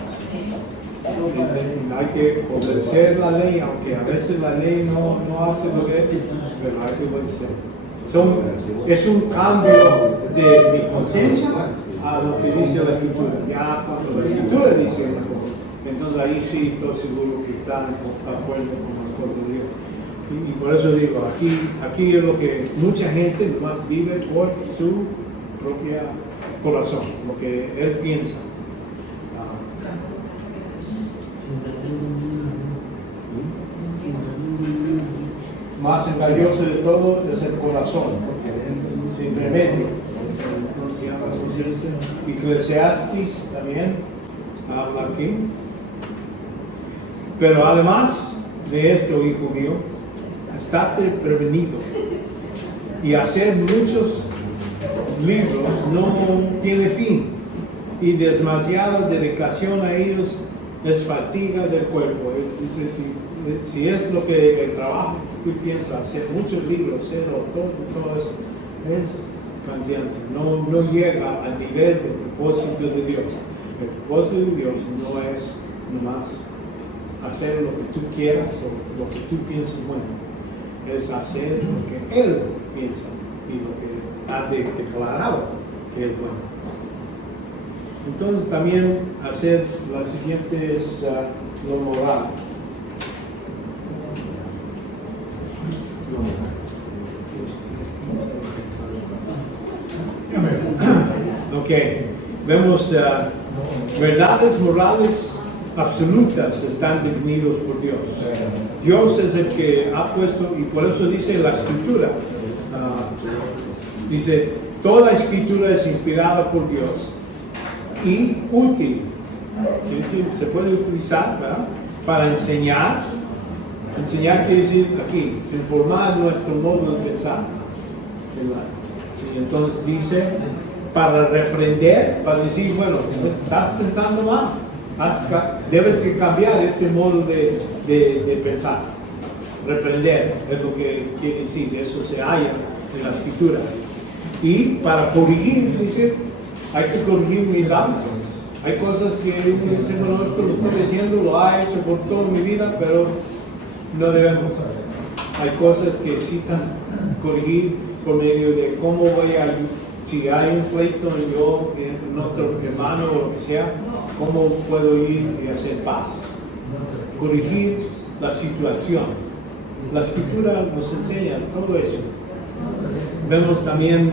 Hay que obedecer la ley, aunque a veces la ley no hace lo que es, pero hay que obedecer. Es un cambio de mi conciencia a lo que dice la escritura. Ya cuando la escritura dice una cosa, entonces ahí sí estoy seguro que están de acuerdo con las cosas de Dios. Y por eso digo, aquí es lo que mucha gente nomás vive por su propio corazón, lo que él piensa. Más engañoso de todo es el corazón, sin remedio. Eclesiastes también habla aquí. Pero además de esto, hijo mío, estate prevenido. Y hacer muchos libros no tiene fin, y demasiada dedicación a ellos es fatiga del cuerpo. Dice, si es lo que el trabajo que tú piensas, hacer muchos libros, hacer todo eso, es cansancio, no llega al nivel del propósito de Dios. El propósito de Dios no es nomás hacer lo que tú quieras o lo que tú piensas bueno, es hacer lo que Él piensa y lo que ha declarado que es bueno. Entonces también hacer las siguientes, lo moral. Ok, vemos verdades morales absolutas están definidos por Dios. Dios es el que ha puesto, y por eso dice la escritura, dice, toda escritura es inspirada por Dios y útil. Es decir, se puede utilizar, ¿verdad?, para enseñar. Enseñar quiere decir aquí, informar nuestro modo de pensar. Y entonces dice, para reprender, para decir, bueno, estás pensando mal, debes de cambiar este modo de pensar. Reprender es lo que quiere decir, eso se halla en la escritura. Y para corregir, dice, hay que corregir mis hábitos. Hay cosas que uno dice, bueno, esto lo estoy diciendo, lo ha hecho por toda mi vida, pero no debemos. Hay cosas que necesitan corregir por medio de cómo voy a, si hay un pleito y yo, en otro hermano o lo que sea, cómo puedo ir y hacer paz. Corregir la situación. La escritura nos enseña todo eso. Vemos también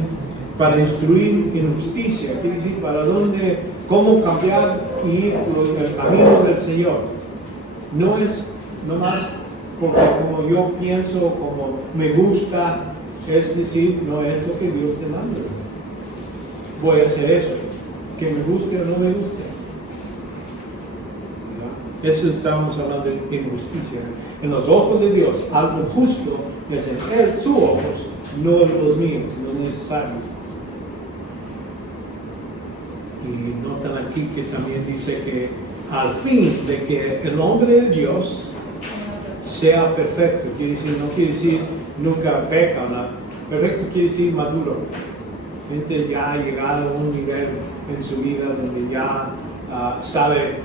para instruir en justicia, quiere decir para dónde, cómo cambiar y ir por el camino del Señor. No es nomás porque como yo pienso, como me gusta, es decir, no es lo que Dios te manda. Voy a hacer eso, que me guste o no me guste. ¿Verdad? Eso estamos hablando de injusticia. En los ojos de Dios, algo justo es en sus ojos, no en los míos, no necesario. Y notan aquí que también dice que al fin de que el hombre de Dios sea perfecto. No quiere decir nunca peca, ¿no? Perfecto quiere decir maduro. Gente ya ha llegado a un nivel en su vida donde ya sabe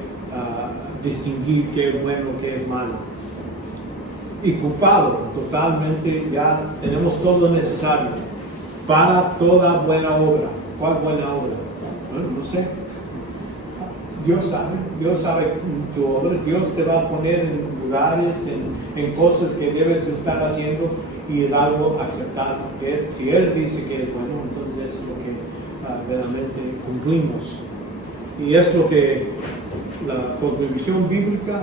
distinguir qué es bueno, qué es malo. Y culpado, totalmente ya tenemos todo lo necesario para toda buena obra. ¿Cuál buena obra? Bueno, no sé. Dios sabe tu obra, Dios te va a poner en lugares, en cosas que debes estar haciendo y es algo aceptable. Si Él dice que es bueno, entonces es lo que realmente cumplimos. Y es lo que la contribución bíblica,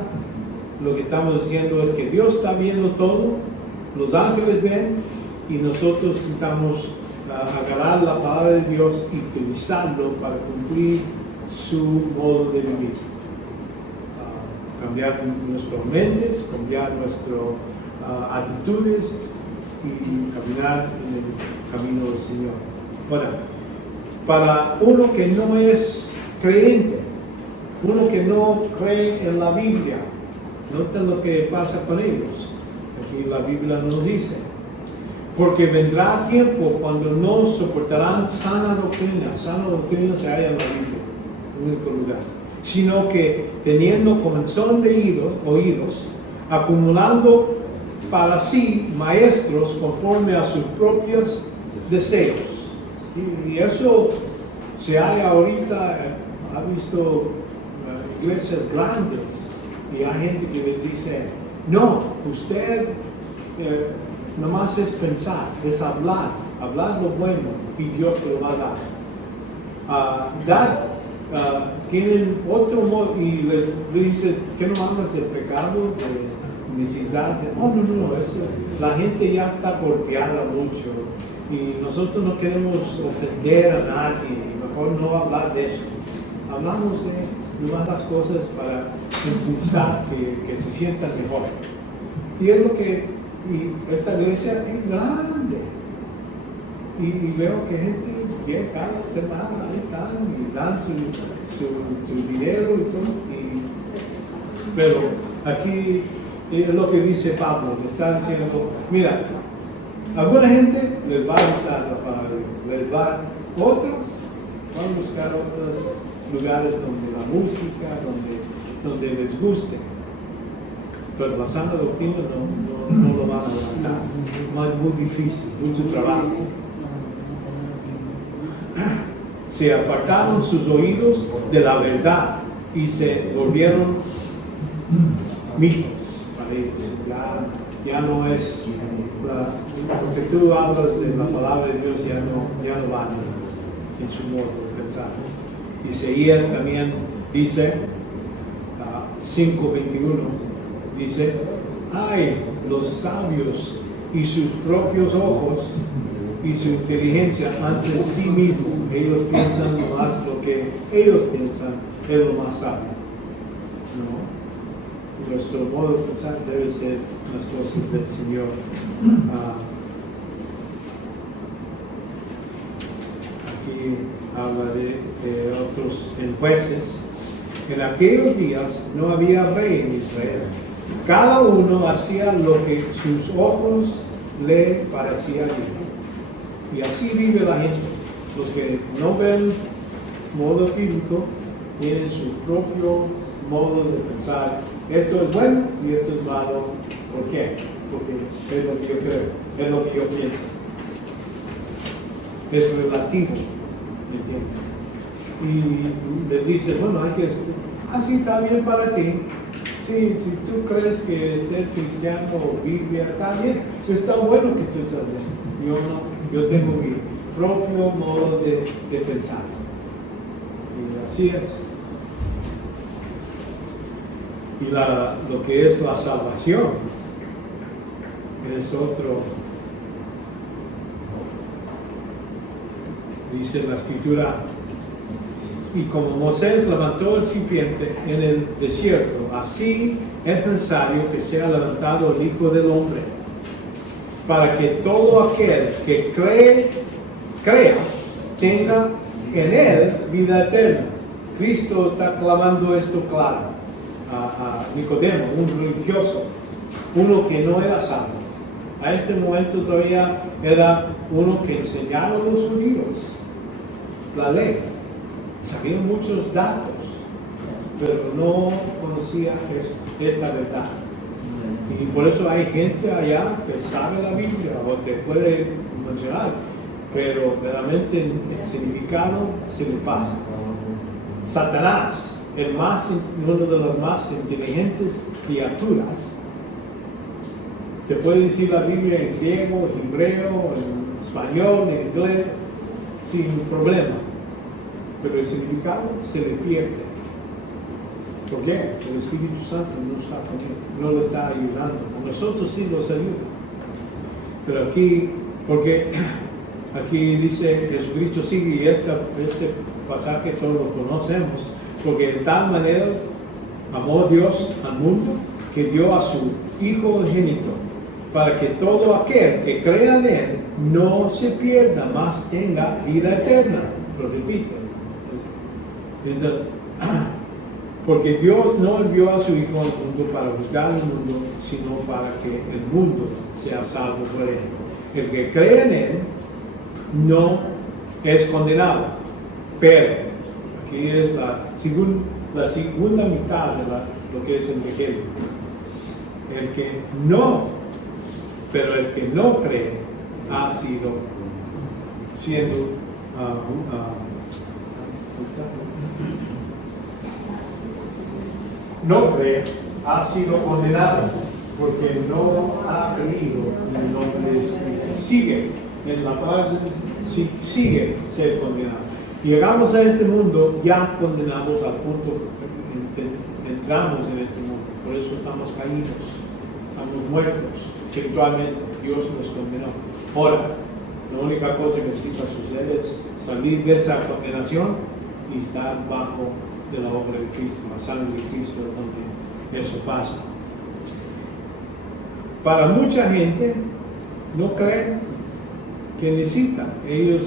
lo que estamos diciendo es que Dios está viendo todo, los ángeles ven y nosotros necesitamos agarrar la palabra de Dios y utilizarlo para cumplir su modo de vivir. Cambiar nuestras mentes, cambiar nuestras actitudes y caminar en el camino del Señor. Ahora, para uno que no es creyente, uno que no cree en la Biblia, noten lo que pasa con ellos. Aquí la Biblia nos dice: porque vendrá tiempo cuando no soportarán sana doctrina se halla en la Biblia, en único lugar, sino que teniendo comezón de oídos, acumulando para sí maestros conforme a sus propios deseos. Y eso se halla ahorita, ha visto iglesias grandes y hay gente que les dice: no, usted nomás es pensar, es hablar lo bueno y Dios te lo va a dar. Tienen otro modo y les dice que no amas el pecado de necesidad. No, eso, la gente ya está golpeada mucho y nosotros no queremos ofender a nadie y mejor no hablar de eso. Hablamos de las cosas para impulsar que se sientan mejor. Y es lo que, y esta iglesia es grande. Y veo que gente llega cada semana, ahí están, y dan su dinero y todo. Pero aquí es lo que dice Pablo, le está diciendo: mira, alguna gente les va a gustar la palabra de Dios, otros van a buscar otros lugares donde la música, donde les guste. Pero la sana doctrina no lo van a levantar. Es muy difícil, mucho trabajo. Se apartaron sus oídos de la verdad y se volvieron mitos para ellos. Ya no es lo que tú hablas de la palabra de Dios, ya no van en su modo de pensar. Isaías también dice, 5:21, dice: ay, los sabios y sus propios ojos y su inteligencia ante sí mismos. Ellos piensan más lo que ellos piensan es lo más sabio. No. Nuestro modo de pensar debe ser las cosas del Señor. Aquí habla de otros en Jueces. En aquellos días no había rey en Israel. Cada uno hacía lo que sus ojos le parecía bien. Y así vive la gente. Los que no ven modo bíblico tienen su propio modo de pensar. Esto es bueno y esto es malo. ¿Por qué? Porque es lo que yo creo, es lo que yo pienso. Es relativo, ¿me entiendes? Y les dice: bueno, hay que, así está bien para ti. Sí, si tú crees que ser cristiano o Biblia está bien, está bueno que tú seas bien. Yo no. Yo tengo mi propio modo de pensar. Y así es. Y lo que es la salvación es otro. Dice la Escritura: y como Moisés levantó el serpiente en el desierto, así es necesario que sea levantado el Hijo del Hombre, para que todo aquel que crea, tenga en él vida eterna. Cristo está clamando esto claro a Nicodemo, un religioso. uno que no era salvo. A este momento todavía era uno que enseñaba a los judíos la ley. Sabía muchos datos, pero no conocía esta verdad. Y por eso hay gente allá que sabe la Biblia o te puede mencionar, pero realmente el significado se le pasa. Satanás, uno de los más inteligentes criaturas, te puede decir la Biblia en griego, en hebreo, en español, en inglés, sin problema. Pero el significado se le pierde. ¿Por qué? El Espíritu Santo no está con él, no lo está ayudando. A nosotros sí nos ayuda. Pero aquí, porque aquí dice Jesucristo sigue, y este pasaje todos lo conocemos, porque de tal manera amó Dios al mundo que dio a su Hijo unigénito, para que todo aquel que crea en él no se pierda, mas tenga vida eterna. Lo repito. Entonces, porque Dios no envió a su Hijo al mundo para juzgar al mundo, sino para que el mundo sea salvo por él. El que cree en él no es condenado, pero aquí es la segunda mitad de lo que es el Evangelio. Pero el que no cree ha sido no cree, ha sido condenado, porque no ha creído en el nombre de Jesucristo. Sigue en la paz, sigue ser condenado. Llegamos a este mundo ya condenados al punto que entramos en este mundo. Por eso estamos caídos, estamos muertos espiritualmente. Dios nos condenó. Ahora, la única cosa que necesita suceder es salir de esa condenación y estar bajo de la obra de Cristo, la sangre de Cristo, donde eso pasa. Para mucha gente no creen que necesitan, ellos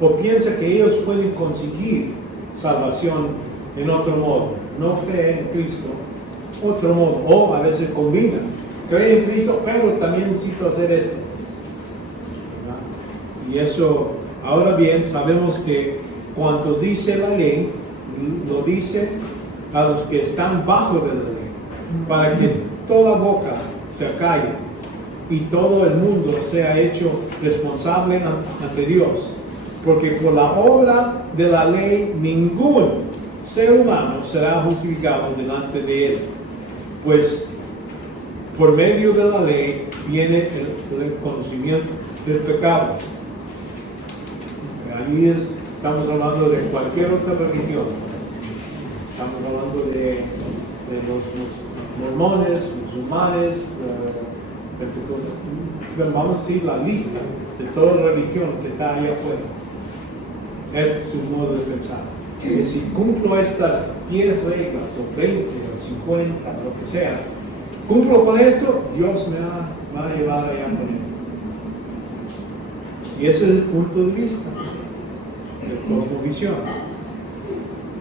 o piensan que ellos pueden conseguir salvación en otro modo, no fe en Cristo, otro modo, o a veces combinan, creen en Cristo, pero también necesito hacer esto. ¿Verdad? Y eso, ahora bien, sabemos que cuando dice la ley, lo dice a los que están bajo de la ley, para que toda boca se calle y todo el mundo sea hecho responsable ante Dios. Porque por la obra de la ley ningún ser humano será justificado delante de él. Pues por medio de la ley viene el conocimiento del pecado. Ahí estamos hablando de cualquier otra religión. Estamos hablando de los mormones, musulmanes, vamos a decir la lista de toda religión que está ahí afuera. Este es su modo de pensar. Que si cumplo estas 10 reglas, o 20, o 50, lo que sea, cumplo con esto, Dios me va a llevar allá con él. Y ese es el punto de vista de cosmovisión.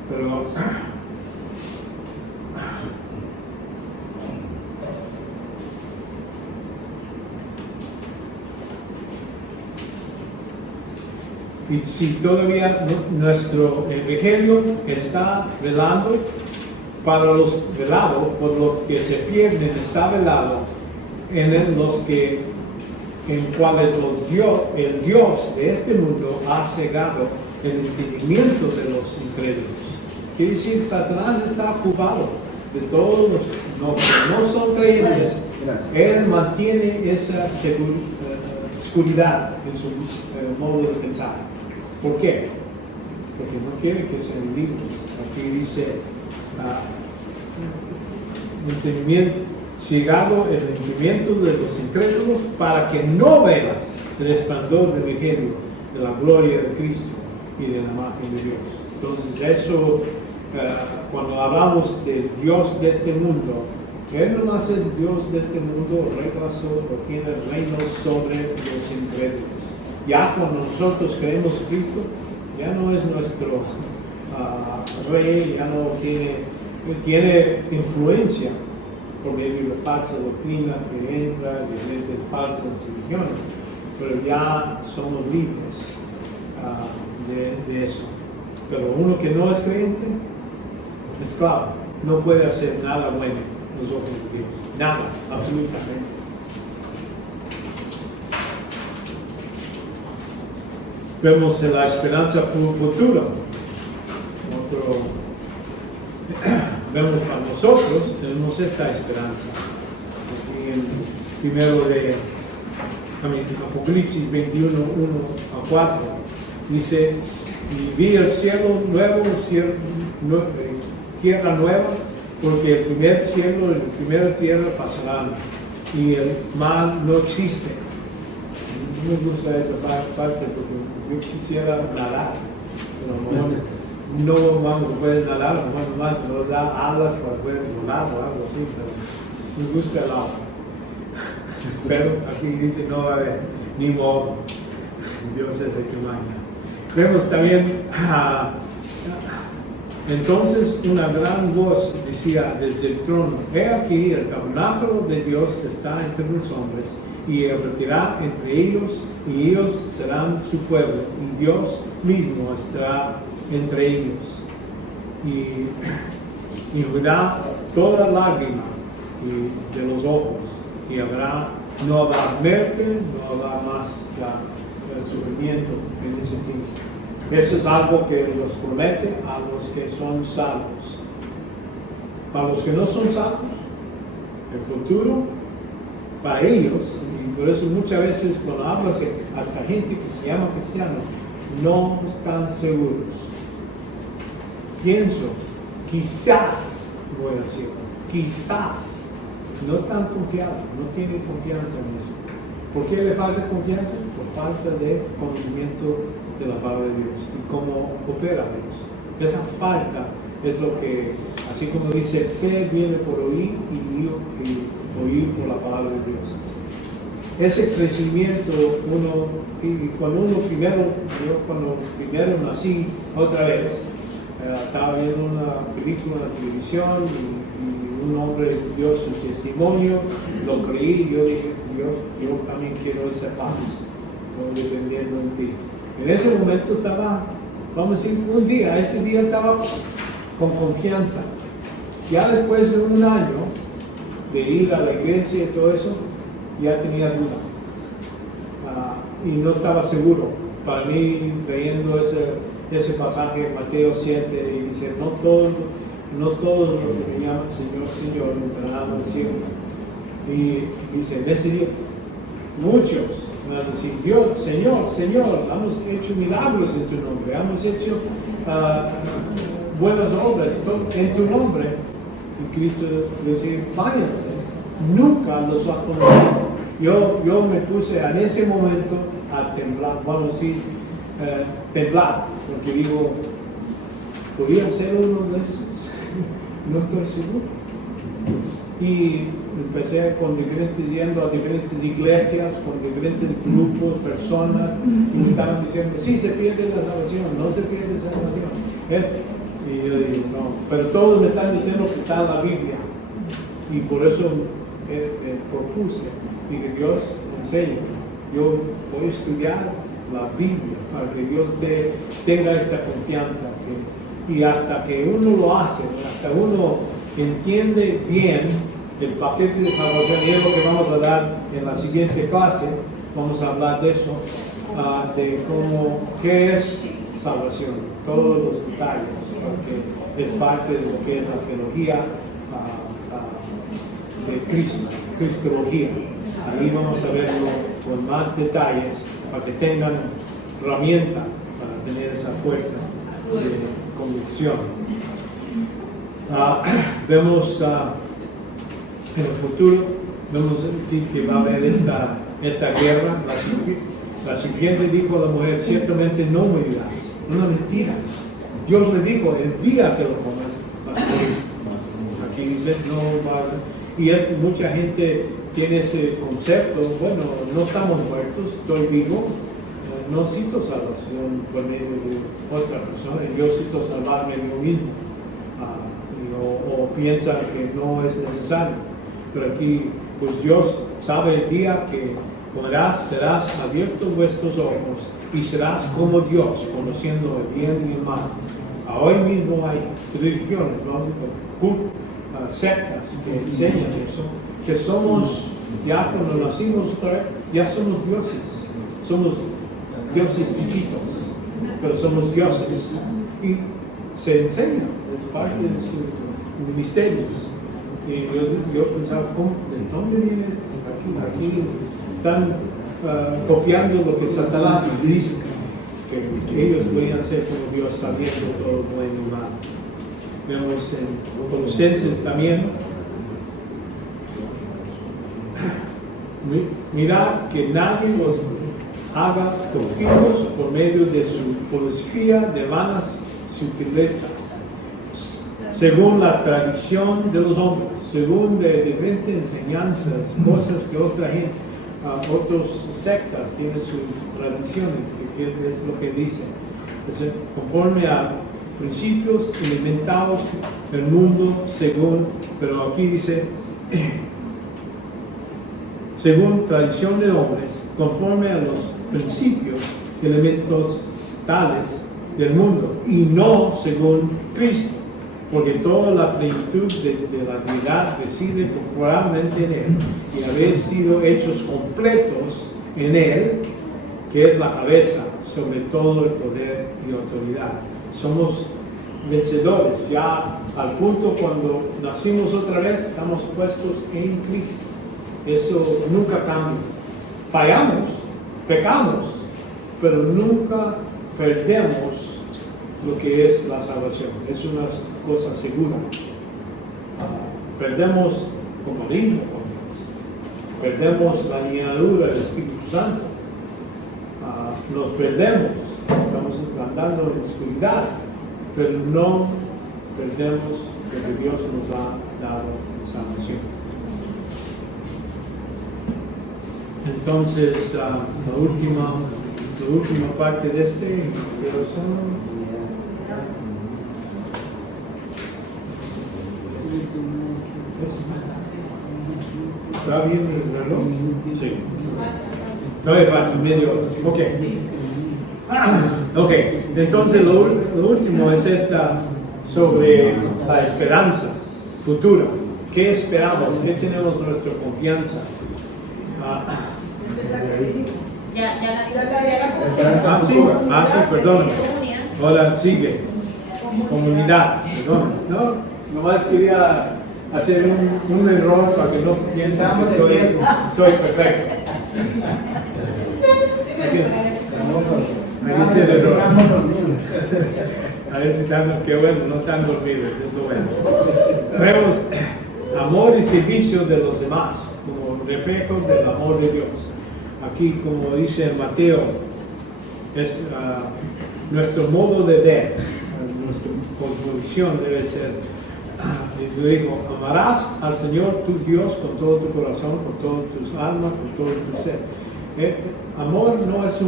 Pero y si todavía nuestro evangelio está velando para los velados, por los que se pierden, está velado en los que en cuales el Dios de este mundo ha cegado el entendimiento de los incrédulos. Quiere decir, Satanás está ocupado de todos los que no son creyentes. Él mantiene esa oscuridad en su modo de pensar. ¿Por qué? Porque no quiere que sean libres. Aquí dice, cegado el entendimiento de los incrédulos para que no vean el resplandor del evangelio de la gloria de Cristo y de la imagen de Dios. Entonces eso, cuando hablamos de Dios de este mundo, Él no más es Dios de este mundo, reglas o tiene reinos sobre los incrédulos. Ya cuando nosotros creemos en Cristo, ya no es nuestro rey, ya no tiene influencia por medio de falsas doctrinas que entran, de falsas religiones, pero ya somos libres de eso. Pero uno que no es creyente, esclavo, no puede hacer nada bueno en los ojos de Dios, nada, absolutamente. Vemos la esperanza futura. Vemos para nosotros, tenemos esta esperanza. Aquí en primero de Apocalipsis 21, 1 a 4, dice, y vi el cielo nuevo, tierra nueva, porque el primer cielo y la primera tierra pasarán, y el mar no existe. No me gusta esa parte porque yo quisiera nadar, pero no puede nadar, nomás nos da alas para poder volar o algo así, pero me gusta el agua. Pero aquí dice no va a haber ni modo, Dios es el que manda. Vemos también, entonces una gran voz decía desde el trono, he aquí el tabernáculo de Dios está entre los hombres, y él habitará entre ellos, y ellos serán su pueblo, y Dios mismo estará entre ellos. Y verá toda lágrima de los ojos, y no habrá muerte, no habrá más sufrimiento en ese tiempo. Eso es algo que los promete a los que son salvos. Para los que no son salvos, el futuro, para ellos, y por eso muchas veces cuando hablas hasta gente que se llama cristianos, no están seguros. Pienso, quizás voy a decir, quizás, no tan confiados, no tienen confianza en eso. ¿Por qué le falta confianza? Por falta de conocimiento de la palabra de Dios y cómo opera Dios. Esa falta es lo que, así como dice, fe viene por oír y oír por la palabra de Dios. Ese crecimiento, cuando primero nací otra vez, estaba viendo una película en la televisión y un hombre dio su testimonio, lo creí y yo dije, Dios, yo también quiero esa paz, estoy dependiendo en ti. En ese momento estaba, vamos a decir, ese día estaba con confianza. Ya después de un año de ir a la iglesia y todo eso, ya tenía duda. Y no estaba seguro. Para mí, leyendo ese pasaje en Mateo 7, y dice, no todos los que me llaman Señor, Señor, entrarán al cielo. Y dice, en ese día, muchos van a decir, Dios, Señor, Señor, hemos hecho milagros en tu nombre, hemos hecho buenas obras en tu nombre. Y Cristo decía, váyanse, nunca los ha conocido. Yo me puse en ese momento a temblar, vamos a decir, temblar, porque digo, ¿podría ser uno de esos? No estoy seguro. Y empecé yendo a diferentes iglesias, con diferentes grupos, personas, y me estaban diciendo, sí, se pierde la salvación, no se pierde la salvación. Y yo digo, no, pero todos me están diciendo que está en la Biblia. Y por eso me propuse, dije, Dios, enséñame. Yo voy a estudiar la Biblia para que Dios tenga esta confianza. Y hasta que uno lo hace, hasta uno entiende bien el paquete de salvación, y es lo que vamos a dar en la siguiente clase, vamos a hablar de eso, de qué es salvación, todos los detalles, porque es parte de lo que es la teología de Cristo, cristología. Ahí vamos a verlo con más detalles para que tengan herramienta para tener esa fuerza de convicción. Vemos en el futuro, vemos que va a haber esta guerra. La serpiente dijo a la mujer, ciertamente no morirás. Una mentira. Dios le dijo, el día que lo comas vas a morir. Aquí dice, no vas a... Y mucha gente tiene ese concepto, bueno, no estamos muertos, estoy vivo, no necesito salvación por medio de otra persona, yo necesito salvarme yo mismo. O piensa que no es necesario. pero aquí pues Dios sabe el día que comerás, serás abiertos vuestros ojos y serás como Dios, conociendo el bien y el mal. Hoy mismo hay religiones, ¿no? Sectas que enseñan eso, que somos, ya cuando nacimos otra vez, ya somos dioses chiquitos, pero somos dioses. Y se enseña, es parte de sus misterios. Y yo pensaba, ¿de dónde viene esto? Aquí están copiando lo que Satanás dice, que ellos podían ser como Dios sabiendo todo bueno y malo. Vemos en Colosenses también. Mirad que nadie los haga cautivos por medio de su filosofía de vanas sutilezas, según la tradición de los hombres, según de diferentes enseñanzas, cosas que otra gente, otras sectas tienen sus tradiciones, que es lo que dicen. Entonces, conforme a principios elementados del mundo, pero aquí dice, según tradición de hombres, conforme a los principios, elementos tales del mundo, y no según Cristo, porque toda la plenitud de la deidad reside corporalmente en Él, y habéis sido hechos completos en Él, que es la cabeza sobre todo el poder y autoridad. Somos vencedores, ya al punto cuando nacimos otra vez, estamos puestos en Cristo. Eso nunca cambia. Fallamos, pecamos, pero nunca perdemos lo que es la salvación. Es una cosa segura. Perdemos como ritmo con Dios. Perdemos la llenadura del Espíritu Santo. Nos perdemos, estamos andando en oscuridad, pero no perdemos lo que Dios nos ha dado en salvación. Entonces, la última parte de ¿está bien el reloj? Sí. Todavía falta medio. Ok, entonces lo último es esta sobre la esperanza futura. ¿Qué esperamos? ¿Qué tenemos nuestra confianza? Sí, perdón. Ahora sigue. Comunidad. Perdón. No, nomás quería hacer un error para que no piensen que soy perfecto. Ahí dice el error. A ver si están, qué bueno, no están dormidos, es lo bueno. Vemos amor y servicio de los demás como reflejo del amor de Dios. Aquí, como dice en Mateo, es nuestro modo de ver, nuestra cosmovisión debe ser. Yo digo, amarás al Señor tu Dios con todo tu corazón, con todas tus almas, con todo tu ser. Amor no es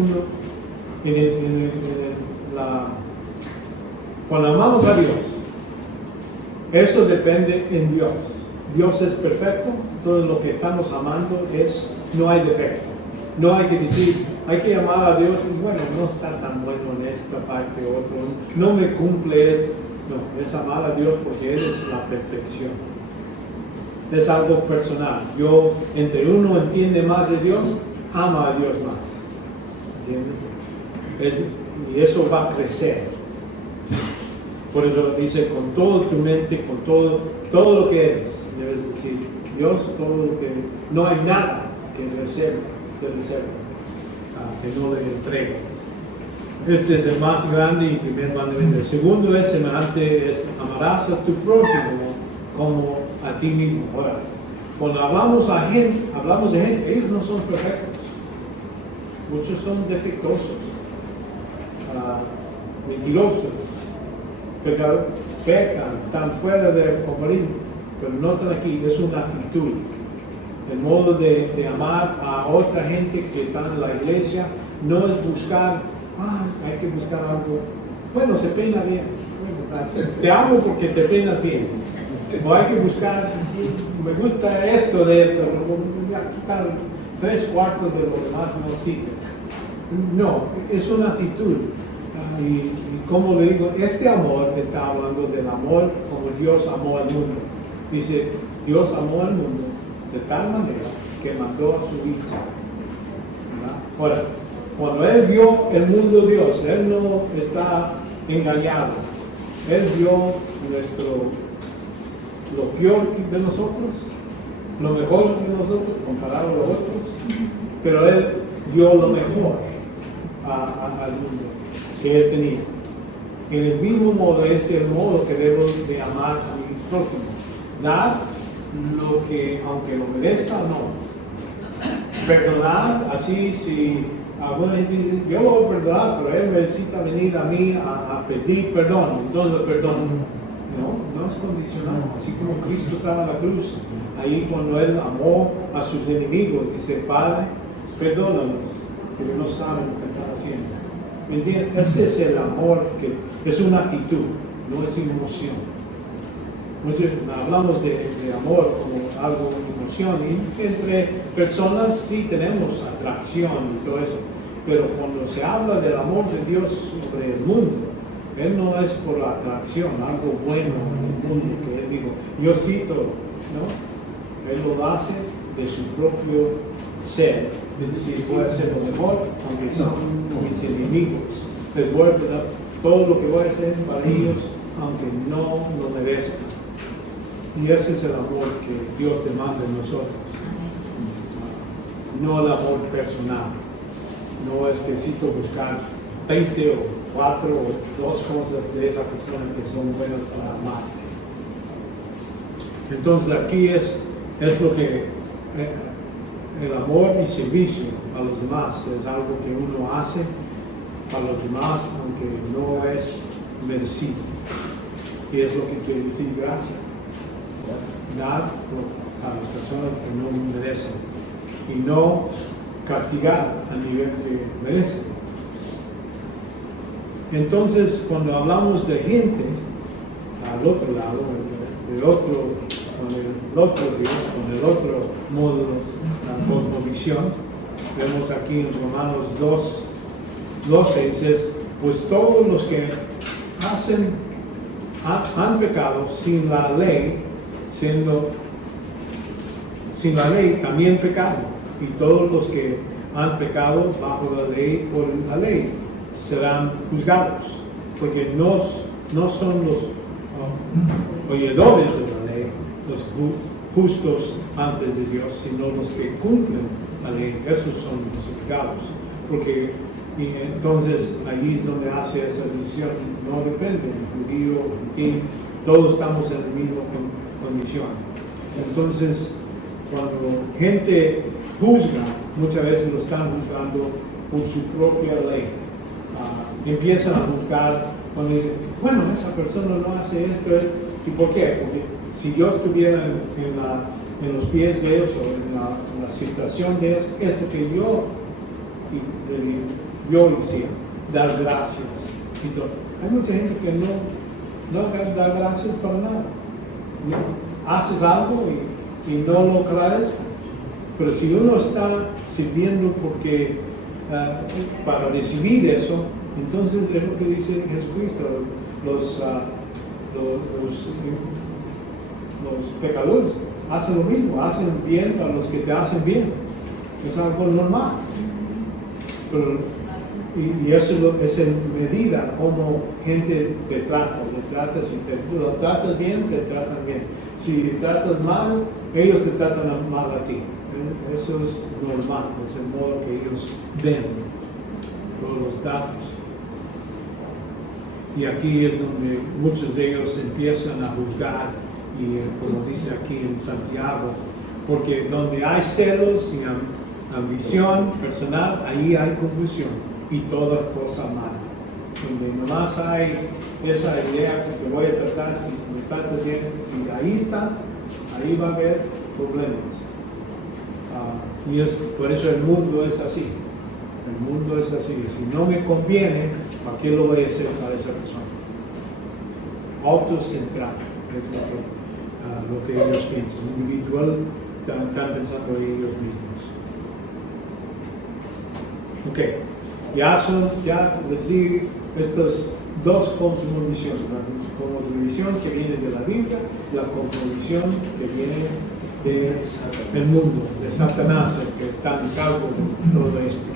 cuando amamos a Dios, eso depende en Dios. Dios es perfecto, todo lo que estamos amando no hay defecto. No hay que decir, hay que amar a Dios y bueno, no está tan bueno en esta parte o otro, no me cumple esto. No, es amar a Dios porque Él es la perfección. Es algo personal. Entre uno entiende más de Dios, ama a Dios más. ¿Entiendes? Y eso va a crecer. Por eso dice, con toda tu mente, con todo lo que eres, debes decir, Dios, todo lo que, no hay nada que reserva, que no le entrego. Este es el más grande y primer mandamiento. El segundo es semejante, amarás a tu prójimo como a ti mismo. Ahora, cuando hablamos de gente, ellos no son perfectos. Muchos son defectuosos, mentirosos, pecan, están fuera del compromiso, pero no están aquí, es una actitud. El modo de amar a otra gente que está en la iglesia no es buscar, hay que buscar algo, bueno, se peina bien, te amo porque te peinas bien, o hay que buscar me gusta esto de él, pero voy a quitar 3/4 de lo demás no sirve. No, es una actitud. Y como le digo, este amor está hablando del amor como Dios amó al mundo. Dice, Dios amó al mundo de tal manera que mandó a su Hijo. ¿Verdad? Ahora, cuando Él vio el mundo de Dios, Él no está engañado. Él vio lo peor de nosotros, lo mejor de nosotros comparado a los otros, pero Él dio lo mejor al mundo que Él tenía. En el mismo modo es el modo que debo de amar a mi prójimo. Dar lo que, aunque lo merezca o no. Perdonar, así si alguna gente dice, yo lo voy a perdonar, pero Él necesita venir a mí a pedir perdón, entonces lo perdono. No es condicional. Así como Cristo estaba en la cruz, ahí cuando Él amó a sus enemigos, dice, Padre, perdónanos, que no saben lo que están haciendo. ¿Me entienden? Ese es el amor, que es una actitud, no es emoción. Muchos hablamos de amor como algo de emoción, y entre personas sí tenemos atracción y todo eso, pero cuando se habla del amor de Dios sobre el mundo, Él no es por la atracción, algo bueno en el mundo, que Él dijo, yo cito, ¿no? Él lo hace de su propio ser, es decir, voy a hacer lo mejor, aunque son mis enemigos, les voy a dar todo lo que voy a hacer para ellos, aunque no lo merezcan. Y ese es el amor que Dios demanda de nosotros, no el amor personal. No es que necesito buscar 20 o 4 o 2 cosas de esa persona que son buenas para amar. Entonces aquí es lo que el amor y servicio a los demás es algo que uno hace para los demás aunque no es merecido. Y es lo que quiere decir gracias. Dar a las personas que no merecen y no castigar al nivel que merecen. Entonces, cuando hablamos de gente, al otro lado, con el otro Dios, con el otro modo, la cosmovisión, vemos aquí en Romanos 2:12, dice, pues todos los que han pecado sin la ley, sin la ley también pecaron, y todos los que han pecado bajo la ley por la ley serán juzgados, porque no son los oidores de la ley los justos antes de Dios, sino los que cumplen la ley, esos son justificados, porque y entonces ahí es donde hace esa decisión, no depende, judío, gentil, todos estamos en la misma condición. Entonces, cuando gente juzga, muchas veces lo están juzgando por su propia ley. Empiezan a juzgar cuando dicen, bueno, esa persona no hace esto, ¿y por qué? Porque si Dios estuviera en los pies de ellos o en la situación de ellos, es lo que yo hiciera, dar gracias y todo. Hay mucha gente que no da gracias para nada. Haces algo y no lo crees, pero si uno está sirviendo porque para recibir eso, entonces es lo que dice Jesucristo, los pecadores hacen lo mismo, hacen bien para los que te hacen bien, es algo normal. Pero, y eso es en medida como gente te trata, si te lo tratas bien, te tratan bien. Si te tratas mal, ellos te tratan mal a ti. Eso es normal, es el modo que ellos ven todos los datos. Y aquí es donde muchos de ellos empiezan a juzgar, y como dice aquí en Santiago, porque donde hay celos y ambición personal, ahí hay confusión y toda cosa mala. Donde nomás hay esa idea que te voy a tratar, si me tratas bien, si ahí está, ahí va a haber problemas. Y por eso el mundo es así. El mundo es así. Si no me conviene, ¿para qué lo voy a hacer para esa persona? Autocentrado. lo que ellos piensan. Individual, están pensando en ellos mismos. Ok, ya les di estas dos cosmovisiones. La cosmovisión que viene de la Biblia, la cosmovisión que viene del mundo, de Satanás, el que está en cargo de todo esto.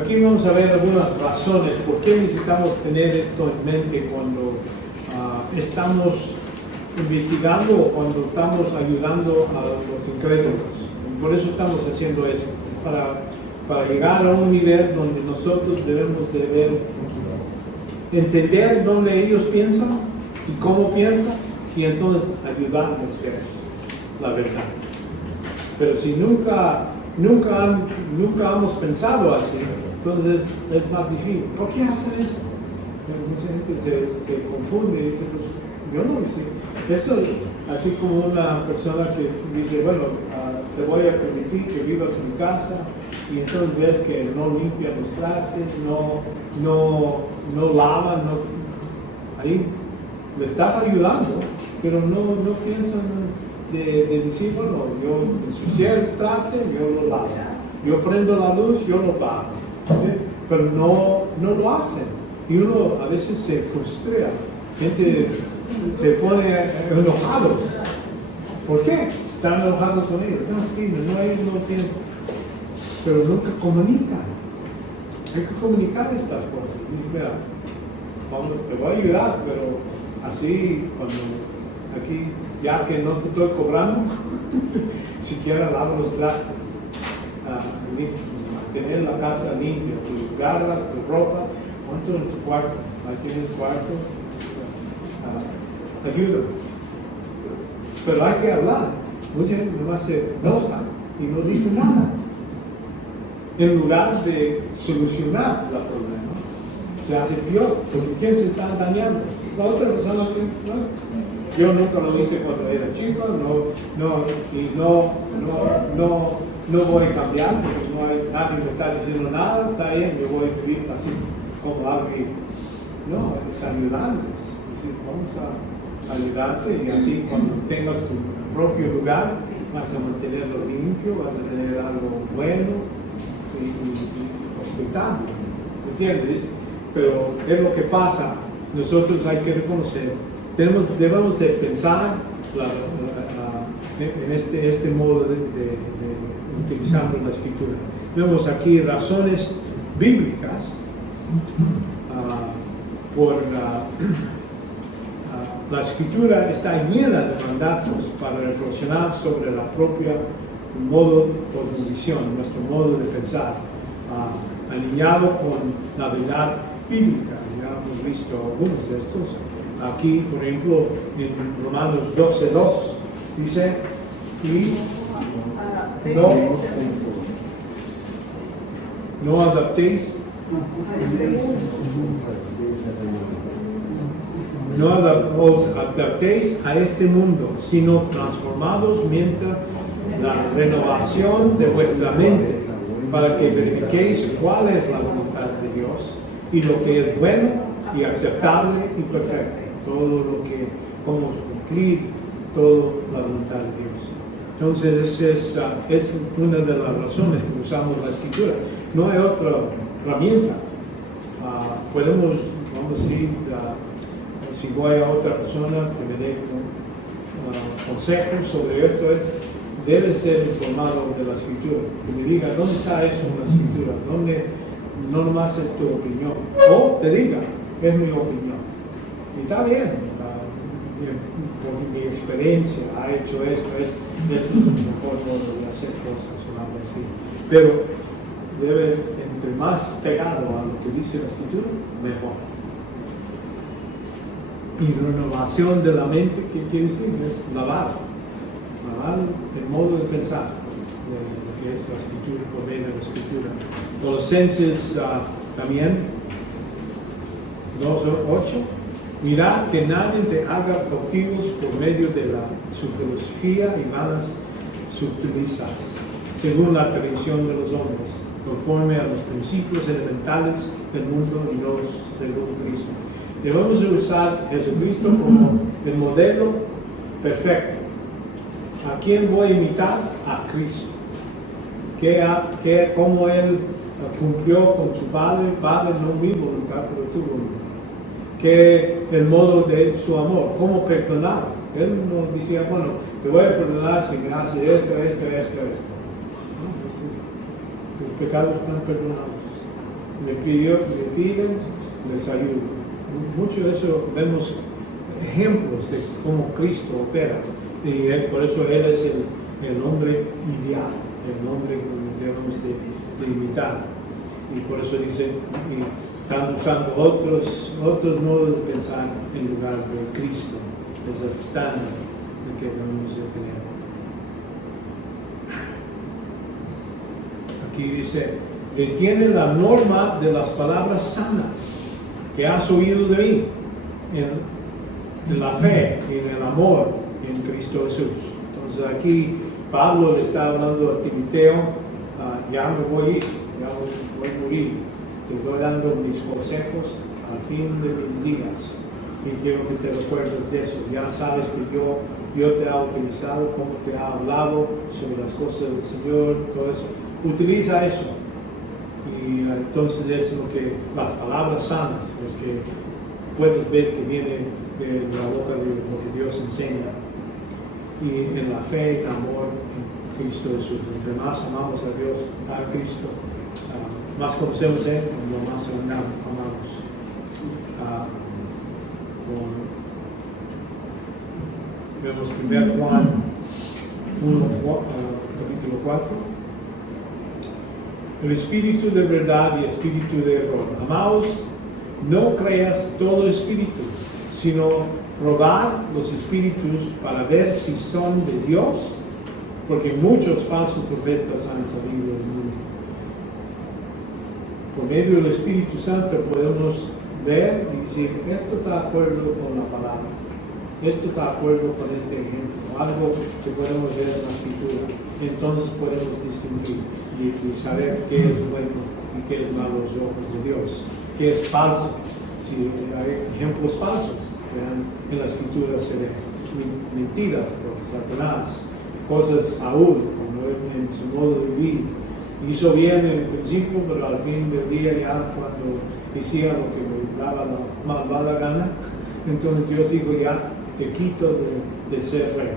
Aquí vamos a ver algunas razones por qué necesitamos tener esto en mente cuando estamos investigando o cuando estamos ayudando a los incrédulos. Por eso estamos haciendo eso, para llegar a un nivel donde nosotros debemos de entender dónde ellos piensan y cómo piensan y entonces ayudarles a ver la verdad. Pero si nunca hemos pensado así, entonces es más difícil. ¿Por qué hacen eso? Mucha gente se confunde y dice, pues, yo no hice eso. Así como una persona que dice, bueno, te voy a permitir que vivas en mi casa, y entonces ves que no limpian los trastes, no lavan, ahí le estás ayudando, pero no piensan de decir, bueno, yo ensucié el traste, yo lo lavo, yo prendo la luz, yo lo pago, ¿sí? Pero no lo hacen, y uno a veces se frustra, gente se pone enojados. ¿Por qué? Están enojados con ellos. No, ellos no piensan, pero nunca comunican. Hay que comunicar estas cosas. Dice, mira, te voy a ayudar, pero así, cuando aquí, ya que no te estoy cobrando, siquiera lavo los trastes, mantener la casa limpia, tus garras, tu ropa, ponte en tu cuarto, ahí tienes cuarto, ayuda. Pero hay que hablar. Mucha gente nomás se enoja y no dice nada. En lugar de solucionar el problema, se hace peor, porque ¿quién se está dañando? La otra persona, ¿no? Yo nunca lo hice cuando era chico, no voy a cambiar, porque no hay nadie me está diciendo nada, está bien, yo voy a vivir así como alguien. No, es ayudarles. Es decir, vamos a ayudarte, y así cuando tengas tu propio lugar, vas a mantenerlo limpio, vas a tener algo bueno y respetable, ¿entiendes? Pero es lo que pasa. Nosotros hay que reconocer, debemos de pensar en este modo de utilizando la escritura. Vemos aquí razones bíblicas por la escritura está llena de mandatos para reflexionar sobre la propia modo de visión, nuestro modo de pensar, alineado con la verdad bíblica. Ya hemos visto algunos de estos. Aquí, por ejemplo, en Romanos 12:2 dice, no adaptéis. No os adaptéis a este mundo, sino transformados mediante la renovación de vuestra mente, para que verifiquéis cuál es la voluntad de Dios y lo que es bueno y aceptable y perfecto. Todo lo que podemos cumplir, toda la voluntad de Dios. Entonces, esa es una de las razones que usamos la escritura. No hay otra herramienta. Podemos, vamos a decir, si voy a otra persona que me dé consejos sobre esto, debe ser informado de la escritura. Que me diga dónde está eso en la escritura, dónde no nomás es tu opinión. O te diga, es mi opinión. Y está bien, por mi experiencia ha hecho esto es el mejor modo de hacer cosas o algo así. Pero debe, entre más pegado a lo que dice la escritura, mejor. Y renovación de la mente, ¿qué quiere decir? Es lavar el modo de pensar de lo que es la escritura, por medio de la escritura. Colosenses también 2:8. Mirad que nadie te haga cautivos por medio de su filosofía y vanas sutilezas, según la tradición de los hombres, conforme a los principios elementales del mundo y no según Cristo. Debemos usar a Jesucristo como el modelo perfecto. ¿A quién voy a imitar? A Cristo. Cómo Él cumplió con su Padre, Padre, no mi voluntad, pero tu voluntad. Que el modo de su amor, cómo perdonaba. Él nos decía, bueno, te voy a perdonar si me haces esto. No, tus pecados están perdonados. Le piden, les ayuda. Mucho de eso vemos ejemplos de cómo Cristo opera. Y por eso Él es el hombre ideal, el hombre que debemos de imitar. Y por eso dice, están usando otros modos de pensar en lugar de Cristo. Es el estándar que debemos de tener. Aquí dice, detiene la norma de las palabras sanas que has oído de mí en la fe y en el amor en Cristo Jesús. Entonces aquí Pablo le está hablando a Timoteo, ya me voy a ir, ya voy a morir, te estoy dando mis consejos al fin de mis días y quiero que te recuerdes de eso. Ya sabes que yo te he utilizado, cómo te he hablado sobre las cosas del Señor, todo eso. Utiliza eso. Y entonces es lo que las palabras sanas, los que puedes ver que viene de la boca de lo que Dios enseña. Y en la fe y amor en Cristo Jesús. Entre más amamos a Dios, a Cristo, más conocemos a Él, lo más amamos. Vemos 1 Juan 1, capítulo 4. El espíritu de verdad y espíritu de error. Amados, no creas todo espíritu, sino probar los espíritus para ver si son de Dios, porque muchos falsos profetas han salido del mundo. Por medio del Espíritu Santo podemos ver y decir, esto está de acuerdo con la palabra, esto está de acuerdo con este ejemplo, algo que podemos ver en la Escritura. Entonces podemos distinguir y saber qué es bueno y qué es malo a los ojos de Dios, qué es falso. Si hay ejemplos falsos, en la Escritura se ven mentiras por Satanás, cosas Saúl, en su modo de vivir. Hizo bien en el principio, pero al fin del día ya cuando decía lo que me daba la malvada gana, entonces Dios dijo, ya te quito de ser rey,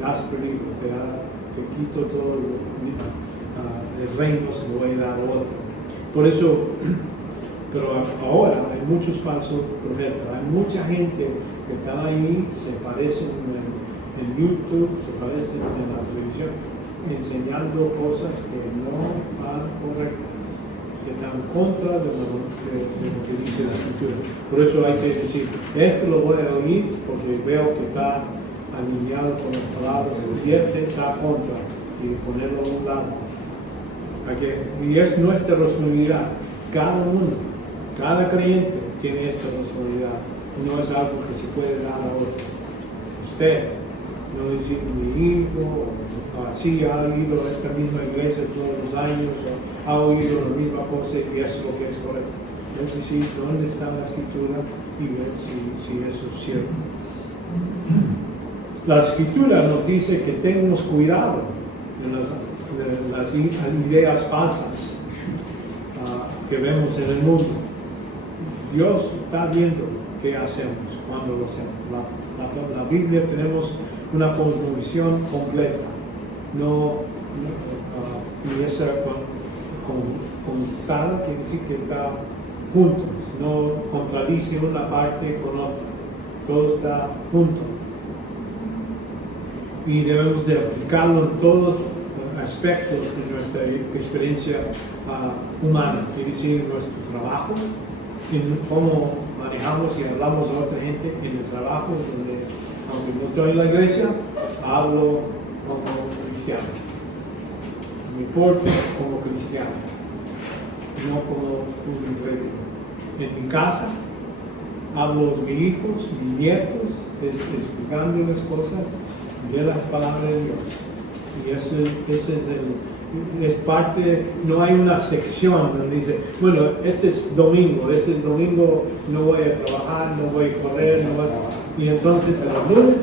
ya has perdido, te quito todo el reino, se lo voy a dar a otro. Por eso, pero ahora hay muchos falsos profetas, hay mucha gente que está ahí, se parecen en YouTube, se parecen en la televisión, enseñando cosas que no están correctas, que están contra de lo que dice la Escritura. Por eso hay que decir, esto lo voy a oír porque veo que está alineado con las palabras, y este está contra, y ponerlo a un lado. Y es nuestra responsabilidad, cada uno, cada creyente tiene esta responsabilidad, no es algo que se puede dar a otro. Usted, no decir mi hijo, así ha oído esta misma iglesia todos los años, ha oído la misma cosa y eso es lo que es correcto. Es decir, dónde está la Escritura y ver si eso es cierto. La Escritura nos dice que tengamos cuidado de las ideas falsas que vemos en el mundo. Dios está viendo qué hacemos, cuándo lo hacemos. La Biblia tenemos una cosmovisión completa, y esa constada quiere decir que está juntos, no contradice una parte con otra, todo está junto. Y debemos de aplicarlo en todos los aspectos de nuestra experiencia humana, quiere decir nuestro trabajo, en cómo manejamos y hablamos a otra gente en el trabajo, donde aunque no estoy en la iglesia, hablo como cristiano. Me porto como cristiano, no como un incrédulo. En mi casa, hablo de mis hijos, mis nietos, explicándoles cosas de las palabras de Dios. Y ese es es parte, no hay una sección donde dice, bueno, este es domingo no voy a trabajar, no voy a correr, no voy a... Y entonces, los lunes,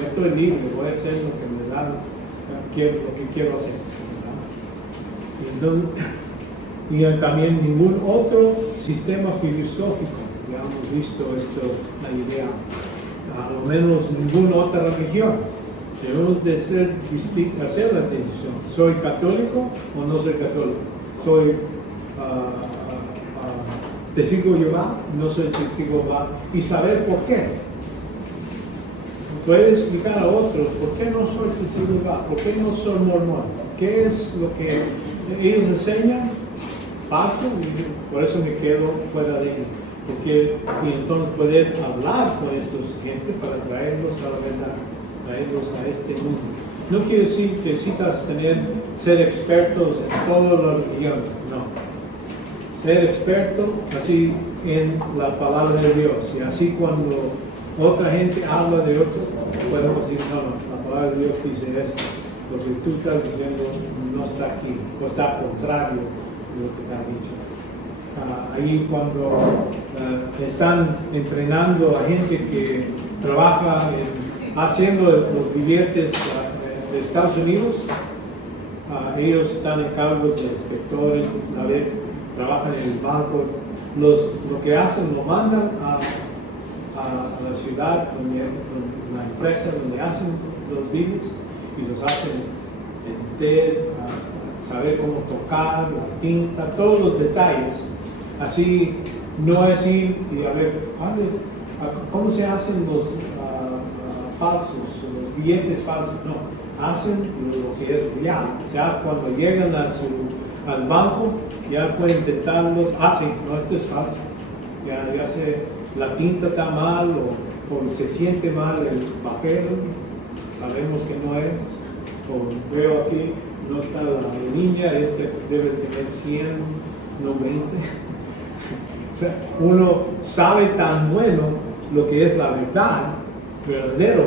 ya estoy libre, voy a hacer lo que me da, lo que quiero hacer. ¿Verdad? Y también ningún otro sistema filosófico, ya hemos visto esto, la idea, a lo menos ninguna otra religión. Debemos de hacer la decisión. ¿Soy católico o no soy católico? ¿Soy testigo de Jehová? ¿No soy testigo de Jehová? Y saber por qué. Puede explicar a otros por qué no soy testigo de Jehová, por qué no soy mormón, qué es lo que ellos enseñan, falso, y por eso me quedo fuera de ellos. Y entonces poder hablar con estos gente para traerlos a la verdad, traerlos a este mundo. No quiere decir que necesitas ser expertos en todas las religiones, no. Ser experto así en la palabra de Dios, y así cuando otra gente habla de otro, podemos decir, no, la palabra de Dios dice esto, lo que tú estás diciendo no está aquí, o está contrario de lo que te ha dicho. Ahí cuando están entrenando a gente que trabaja haciendo los billetes de Estados Unidos, ellos están en cargos de inspectores, trabajan en el banco, lo que hacen lo mandan a la ciudad, la empresa donde hacen los billetes y los hacen entender, saber cómo tocar, la tinta, todos los detalles. Así no es ir y a ver, ¿cómo se hacen los falsos, los billetes falsos? No, hacen lo que es real. Ya cuando llegan al banco, ya pueden intentarlos. Sí, no, esto es falso. Ya la tinta está mal o se siente mal el papel, sabemos que no es. O veo aquí, no está la niña, debe tener 100, no 20. O sea, uno sabe tan bueno lo que es la verdad, verdadero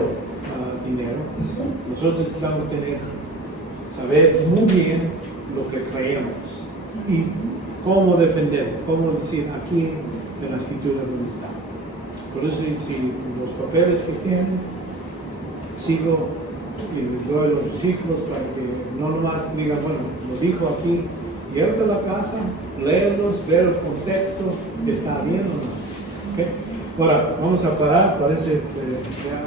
dinero. Nosotros necesitamos saber muy bien lo que creemos y cómo defender, cómo decir aquí en la escritura donde está. Por eso, si los papeles que tienen, sigo y les doy los versículos para que no nomás digan, bueno, lo dijo aquí, llévate a la casa, leerlos, ver el contexto, está bien o no. ¿Okay? Ahora, vamos a parar, parece que ya